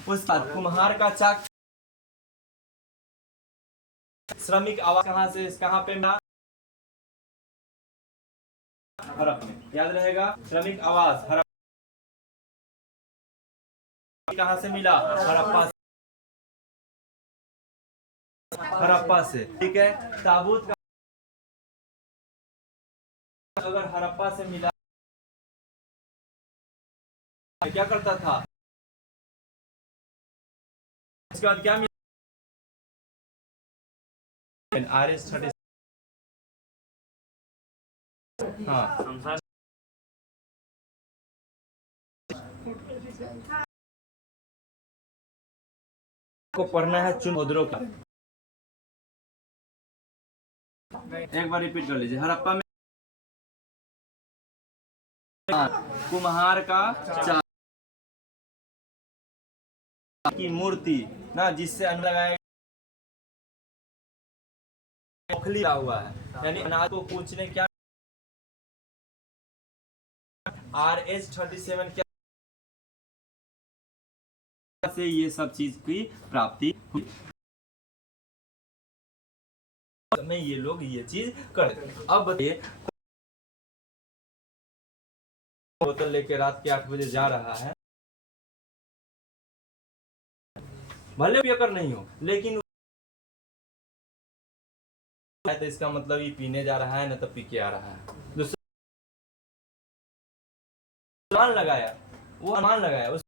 उस बाद कुम्हार का चाक, श्रमिक आवास कहाँ पे मिला, हड़प्पा में, याद रहेगा, श्रमिक आवास हड़प्पा कहाँ से मिला, हड़प्पा से। ठीक है, ताबूत का अगर हड़प्पा से मिला क्या करता था, इसके बाद क्या मिला, RS-30, हाँ को पढ़ना है चुनहोदरो का, एक बार रिपीट कर लीजिए। हड़प्पा में कुम्हार का चाक की मूर्ति ना, जिससे अन्न लगाया खोखली हुआ है, यानी अनाज को पूछने क्या, RS-37 क्या से ये सब चीज की प्राप्ति हुई, में ये लोग ये चीज करते। अब बताइए, बोतल लेके रात के 8 बजे जा रहा है, भले भी अगर नहीं हो, लेकिन तो इसका मतलब ये पीने जा रहा है, ना तो पी के आ रहा है। दूसरा अनुमान लगाया, वो अनुमान लगाया उस,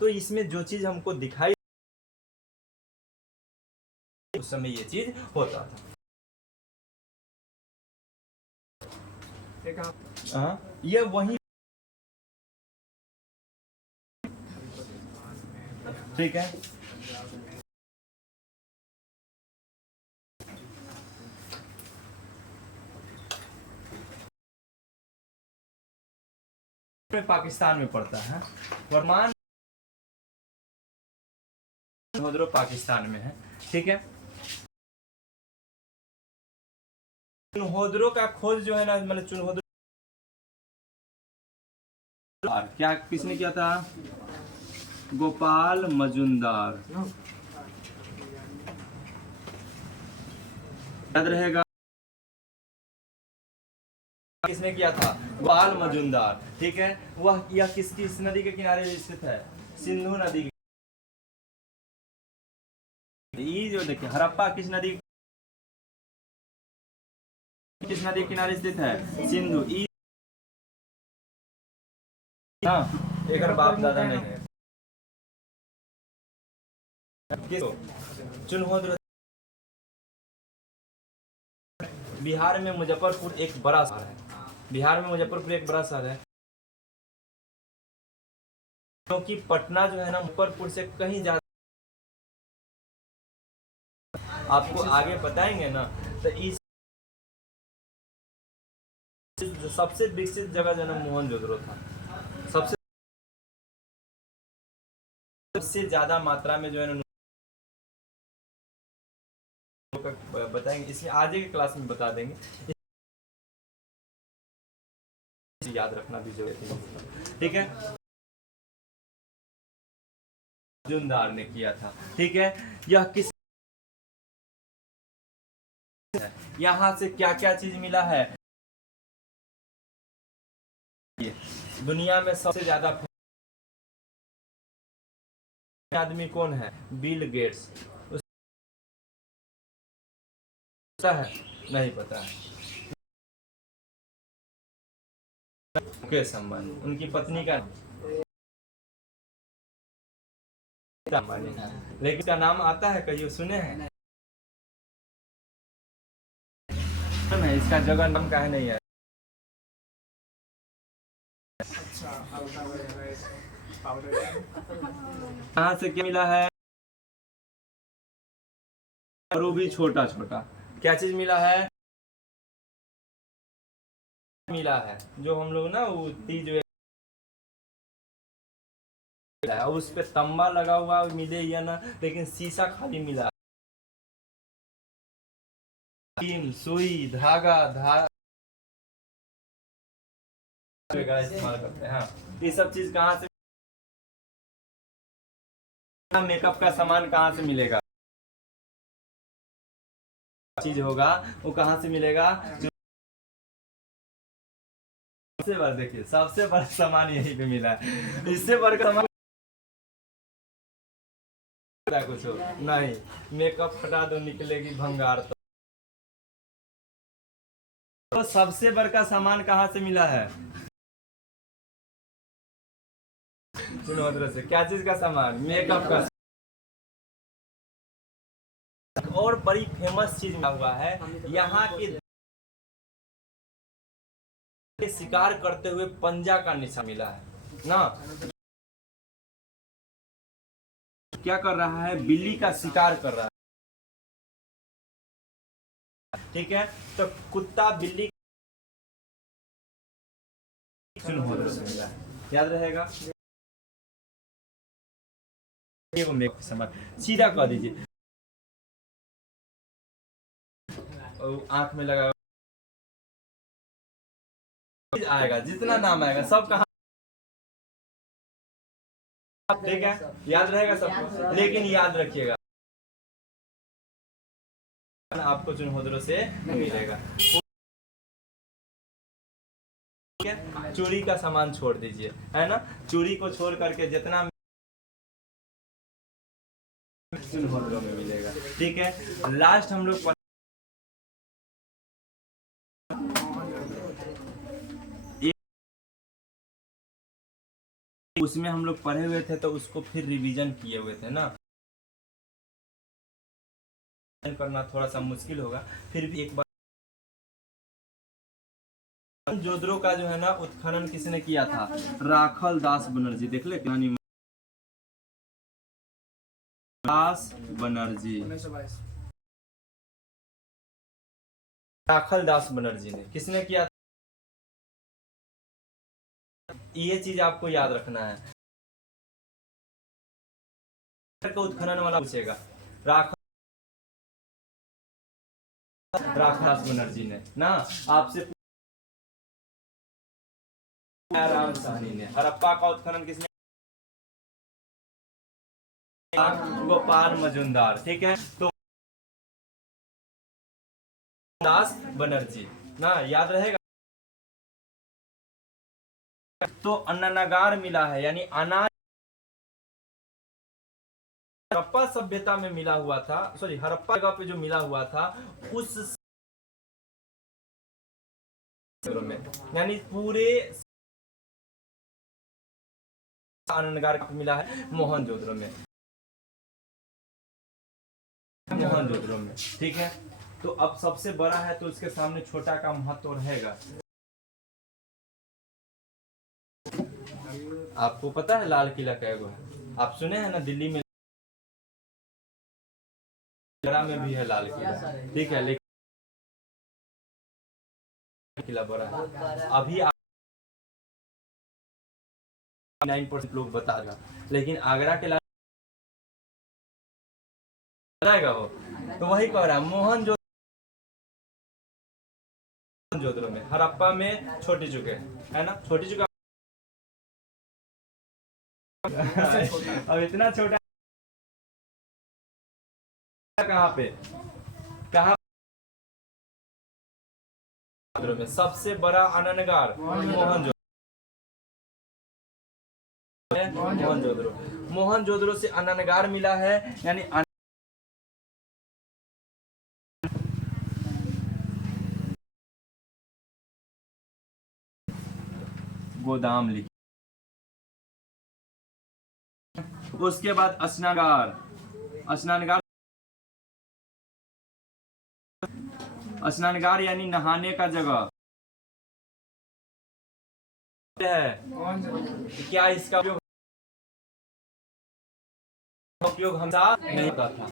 तो इसमें जो चीज हमको दिखाई उस समय ये चीज होता था। ये वही, ठीक है, पाकिस्तान में पड़ता है, वर्तमान चुनहोदरो पाकिस्तान में है। ठीक है, चुनहोदरो का खोज जो है ना, मतलब चुनहोदरो क्या किसने किया था, गोपाल मजुमदार, याद रहेगा, किसने किया था, गोपाल मजुमदार। ठीक है, वह यह किस नदी के किनारे स्थित है, सिंधु नदी। ये जो देखिए हड़प्पा किस नदी के किनारे स्थित है, सिंधु। हाँ, एक बाप दादा नहीं है, चुनहोदरो। बिहार में मुजफ्फरपुर एक बड़ा शहर है, बिहार में मुजफ्फरपुर एक बड़ा शहर है, क्योंकि पटना जो है ना मुजफ्फरपुर से कहीं ज्यादा, आपको आगे बताएंगे ना, तो इस सबसे विकसित जगह जो है मोहनजोदड़ो था, सबसे ज्यादा मात्रा में जो है बताएंगे, इसमें आज के क्लास में बता देंगे, याद रखना भी जरूरी है। ठीक है, मजुमदार ने किया था। ठीक है, यह किस, यहाँ से क्या क्या चीज मिला है, दुनिया में सबसे ज्यादा आदमी कौन है, बिल गेट्स, पता है, नहीं पता है, के संबंध, उनकी पत्नी का लेकिन इसका नाम आता है, कहियो सुने हैं, इसका जगह नाम का है नहीं है, कहाँ से क्या मिला है? और वो भी छोटा छोटा। क्या चीज मिला है? मिला है जो हम लोग ना वो तीज है, उस पे तंबा लगा हुआ मिले या ना, लेकिन शीशा खाली मिला। सुई धागा इस्तेमाल करते हैं। हाँ, ये सब चीज कहाँ से? मेकअप का सामान कहाँ से मिलेगा? चीज होगा वो कहाँ से मिलेगा? सबसे बड़ा देखिए, सबसे बड़ा सामान यहीं पे मिला है। इससे बढ़कर सामान कुछ हो नहीं। मेकअप हटा दो निकलेगी भंगार। तो सबसे बड़ा सामान कहाँ से मिला है? सुनो से, क्या चीज का सामान? मेकअप का। और बड़ी फेमस चीज हुआ है यहाँ के शिकार करते हुए पंजा का निशान मिला है ना। क्या कर रहा है? बिल्ली का शिकार कर रहा है, ठीक है। तो कुत्ता बिल्ली याद रहेगा। सीधा कह दीजिए, आंख में लगा आएगा, जितना नाम आएगा सब कहा, ठीक है। याद रहेगा सबको, लेकिन याद रखिएगा आपको चुनहोदरों से मिलेगा। चूड़ी का सामान छोड़ दीजिए, है ना। चूड़ी को छोड़ करके जितना चुनहोदरों में मिलेगा, ठीक है। लास्ट हम लोग उसमें हम लोग पढ़े हुए थे, तो उसको फिर रिवीजन किए हुए थे ना। करना थोड़ा सा मुश्किल होगा, फिर भी एक बार। जोधरों का जो है ना उत्खनन किसने किया था? राखल दास बनर्जी। देख ले दास बनर्जी, राखल दास बनर्जी ने किसने किया था? ये चीज आपको याद रखना है। उत्खनन वाला पूछेगा, राखदास बनर्जी ने ना आपसे। राम साहनी ने। हड़प्पा का उत्खनन किसने? गोपाल मजुमदार, ठीक है। तो दास बनर्जी ना याद रहेगा। तो अन्ननागार मिला है, यानी अनाज हड़प्पा सभ्यता में मिला हुआ था। सॉरी, हड़प्पा जगह पे जो मिला हुआ था उस में, यानी पूरे अन्ननागार मिला है मोहनजोदड़ो में, मोहनजोदड़ो में, ठीक है। तो अब सबसे बड़ा है तो उसके सामने छोटा का महत्व रहेगा। आपको पता है लाल किला कैगो है? आप सुने हैं ना, दिल्ली में में भी है लाल किला, ठीक है। लेकिन किला बड़ा है। अभी 9% लोग बता रहा, लेकिन आगरा के लाल वो, तो वही कह रहा है मोहनजोदड़ो में, हड़प्पा में छोटी चुके है ना, छोटी चुका। अब इतना छोटा कहाँ पे, कहाँ में सबसे बड़ा अन्ननागार मोहनजोदड़ो। मोहनजोदड़ो से अन्ननागार मिला है, यानी गोदाम लिखी। उसके बाद स्नानगार, स्नानगार स्नानगार यानी नहाने का जगह। है क्या इसका उपयोग हम नहीं होता था।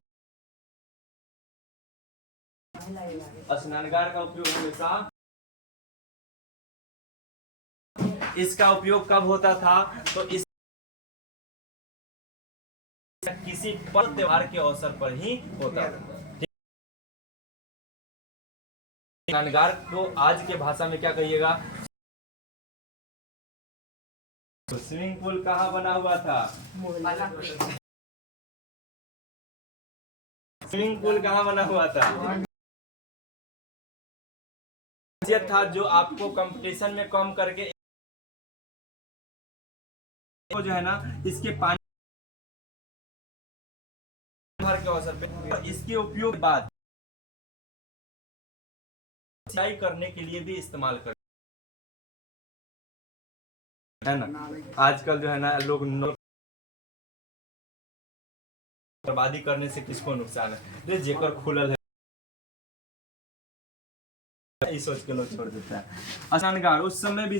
स्नानगार का उपयोग हमेशा इसका उपयोग कब होता था तो इस किसी पर्व त्योहार के अवसर पर ही होता था। स्नानगार को आज के भाषा में क्या कहिएगा? तो स्विमिंग पूल कहाँ बना हुआ था? स्विमिंग पूल कहाँ बना हुआ था? था जो आपको कंपटीशन में कम करके जो है ना इसके पानी भर के अवसर पे इसके उपयोग बाद सिंचाई करने के लिए भी इस्तेमाल कर है ना। आजकल जो है ना लोग बर्बादी करने से किसको नुकसान है? जेकर खुलल है इस सोच के लोग छोड़ देता है। स्नानगार उस समय भी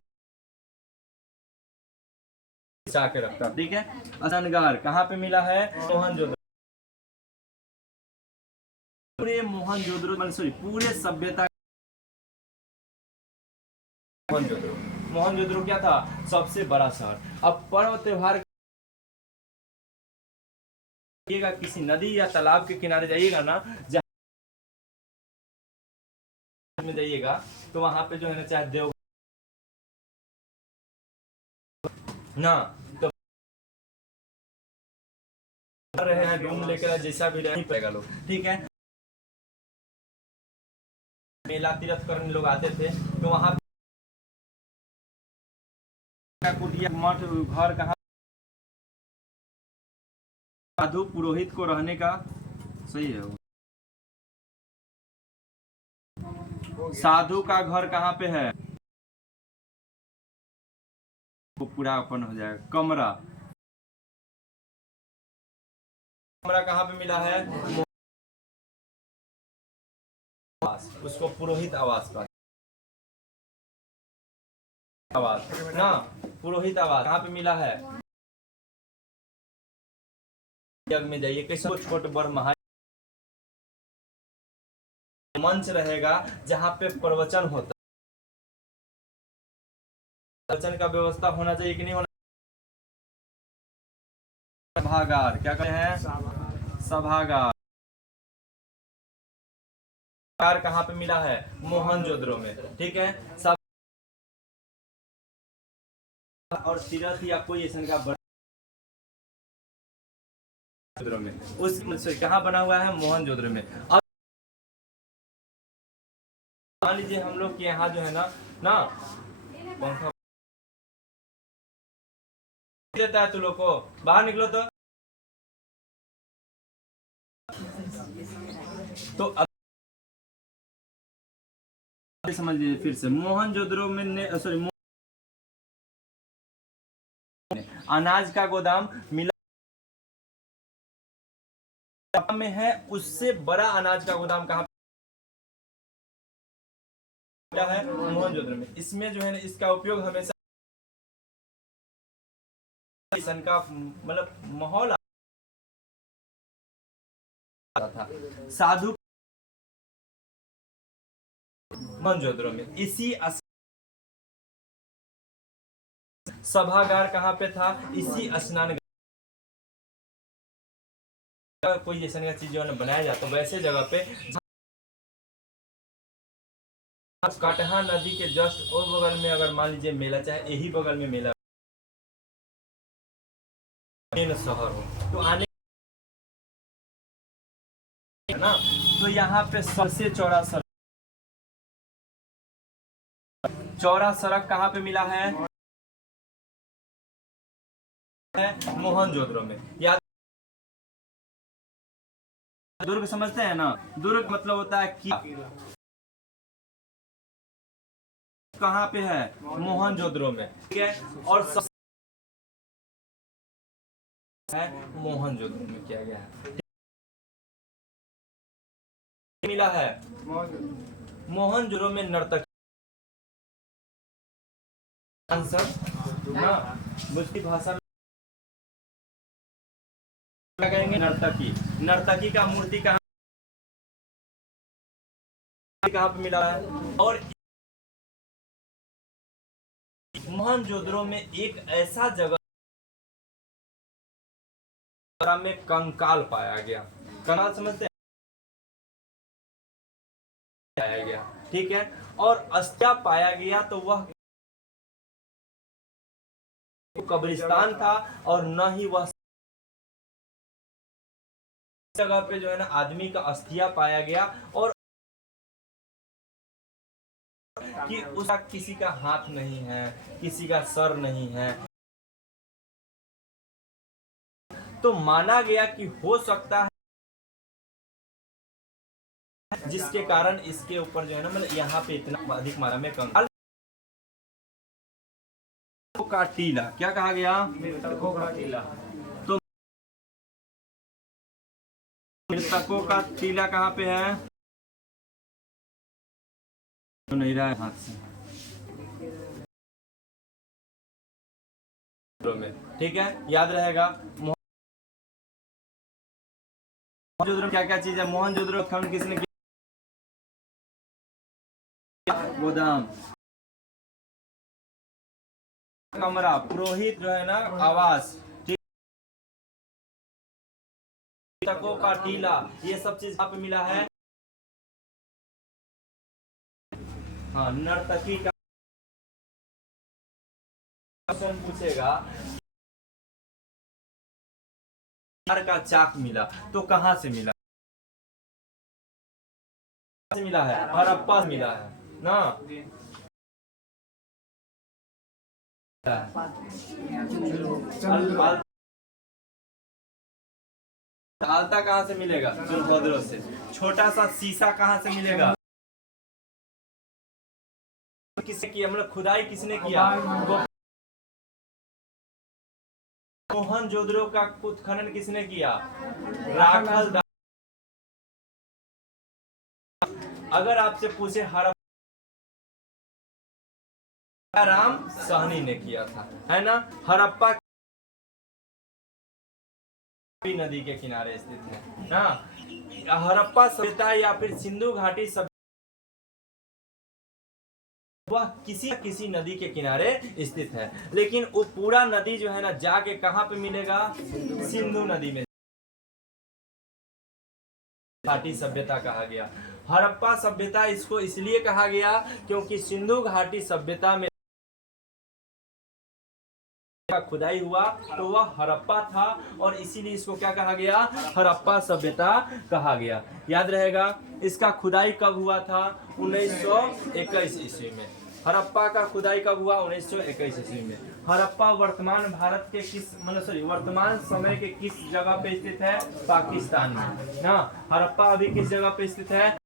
के रखता। ठीक है, स्नानगार कहाँ पे मिला है? मोहनजोदड़ो। पूरे मोहनजोदड़ो सॉरी पूरे सभ्यता मोहनजोदड़ो क्या था? सबसे बड़ा शहर। अब पर्व त्योहार किसी नदी या तालाब के किनारे जाइएगा ना, जहाँ में जाइएगा तो वहां पे जो है ना चाहे देव ना तो रहे हैं रूम लेकर जैसा भी नहीं पाएगा लोग। ठीक है, मेला तीर्थ करने लोग आते थे तो वहां कुटिया मठ घर कहाँ साधु पुरोहित को रहने का सही है। साधु का घर कहाँ पे है? वो पूरा ओपन हो जाएगा। कमरा कमरा कहाँ पे मिला है? उसको पुरोहित आवास का आवास ना, पुरोहित आवास कहाँ पे मिला है? जग में जाइए कैसे छोट बड़ महा मंच रहेगा जहाँ पे प्रवचन होता, प्रवचन का व्यवस्था होना चाहिए कि नहीं होना? सभागार क्या कहते हैं? सभागार कहाँ पे मिला है? मोहनजोदड़ो में। ठीक है, सब और तीर्थ या कोई ऐसा का में उस कहाँ बना हुआ है? मोहनजोदड़ो में। अब मान लीजिए हम लोग के यहाँ जो है ना पंखा देता है, तू लोग को बाहर निकलो तो अब समझ लीजिए फिर से मोहनजोदड़ो में सॉरी अनाज का गोदाम मिला में है, उससे बड़ा अनाज का गोदाम कहाँ है? मोहनजोदड़ो में। इसमें जो है ना इसका उपयोग हमेशा का मतलब माहौल था। साधु मोहनजोदड़ो में इसी सभागार कहाँ पे था? इसी स्नान कोई जैसा चीज जो है बनाया जाता वैसे जगह पे काटहा नदी के जस्ट और बगल में अगर मान लीजिए मेला, चाहे यही बगल में मेला शहर हो तो आने ना तो यहाँ पे सबसे चौड़ा सड़क कहाँ पे मिला है? मोहनजोदड़ो में। या दुर्ग समझते हैं ना? दुर्ग मतलब होता है कि कहाँ पे है? मोहनजोदड़ो में। ठीक है, और सब है मोहनजोदड़ो में किया गया है। मिला है मोहनजोदड़ो में नर्तक आंसर ना। मुझकी भाषा में क्या कहेंगे? नर्तकी। नर्तकी का मूर्ति कहाँ कहाँ पे मिला है? और मोहनजोदड़ो में एक ऐसा जगह में कंकाल पाया गया। कंकाल समझते हैं? पाया गया, ठीक है। और अस्थियां पाया गया तो वह कब्रिस्तान था, और न ही वह जगह पे जो है ना आदमी का अस्थिया पाया गया, और कि उसका किसी का हाथ नहीं है, किसी का सर नहीं है, तो माना गया कि हो सकता है, जिसके कारण इसके ऊपर जो है ना मतलब यहाँ पे इतना अधिक मात्रा में कंकाल का टीला, क्या कहा गया? मृतकों का टीला। तो मृतकों का टीला कहाँ पे है? तो नहीं रहा है हाथ से, ठीक है, याद रहेगा। मोहनजोदड़ो क्या क्या चीज है? मोहनजोदड़ो खनन किसने किया? गोदाम, कमरा, पुरोहित जो है ना आवास, मृतकों का टीला, ये सब चीज यहाँ पे मिला है। हाँ, नर्तकी का क्वेश्चन पूछेगा, का चाक मिला तो कहाँ से मिला? मिला है हड़प्पा से मिला है ना। आलता कहाँ से मिलेगा? चुनभद्र से। छोटा सा शीशा कहाँ से मिलेगा? किसने किया, मतलब खुदाई किसने किया? मोहनजोदड़ो का उत्खनन किसने किया? राखल दास। अगर आपसे पूछे हड़प्पा, राम साहनी ने किया था, है ना। हड़प्पा नदी के किनारे स्थित है ना। हड़प्पा सभ्यता या फिर सिंधु घाटी सभ्यता वह किसी नदी के किनारे स्थित है, लेकिन वो पूरा नदी जो है ना जाके कहाँ पे मिलेगा? सिंधु नदी में। घाटी सभ्यता कहा गया। हड़प्पा सभ्यता इसको इसलिए कहा गया क्योंकि सिंधु घाटी सभ्यता में खुदाई हुआ तो वह हड़प्पा था, और इसीलिए इसको क्या कहा गया? हड़प्पा सभ्यता कहा गया। याद रहेगा। इसका खुदाई कब हुआ था? 1921 ईस्वी में। हड़प्पा का खुदाई कब हुआ? 1921 ईस्वी में। हड़प्पा वर्तमान भारत के किस वर्तमान समय के किस जगह पे स्थित है? पाकिस्तान में ना। हड़प्पा अभी किस जगह पे स्थित है?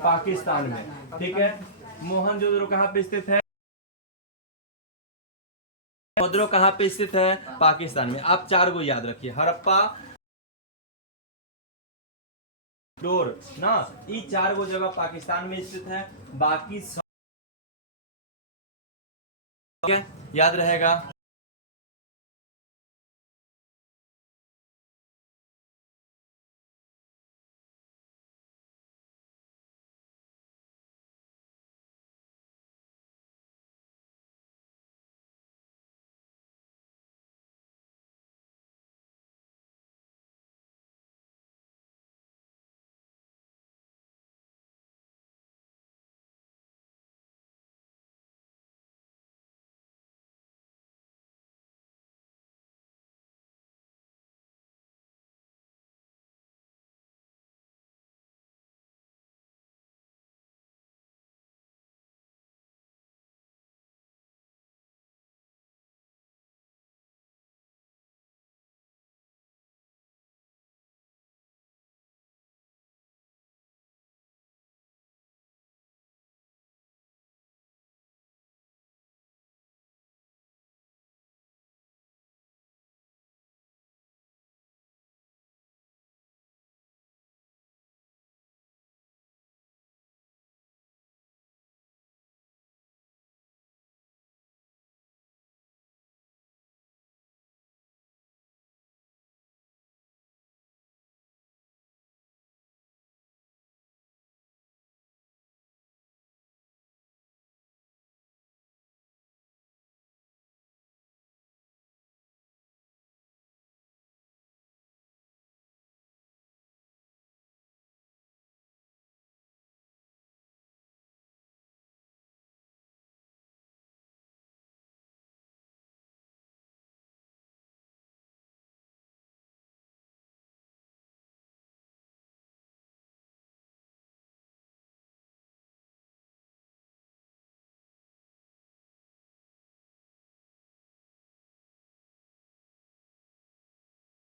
पाकिस्तान में, ठीक है। मोहनजोदड़ो कहाँ पे स्थित है? मोहनजोदड़ो कहाँ पे स्थित है? पाकिस्तान में। आप चार को याद रखिए, हड़प्पा, डोर ना, ये चार गो जगह पाकिस्तान में स्थित है। बाकी सब याद रहेगा।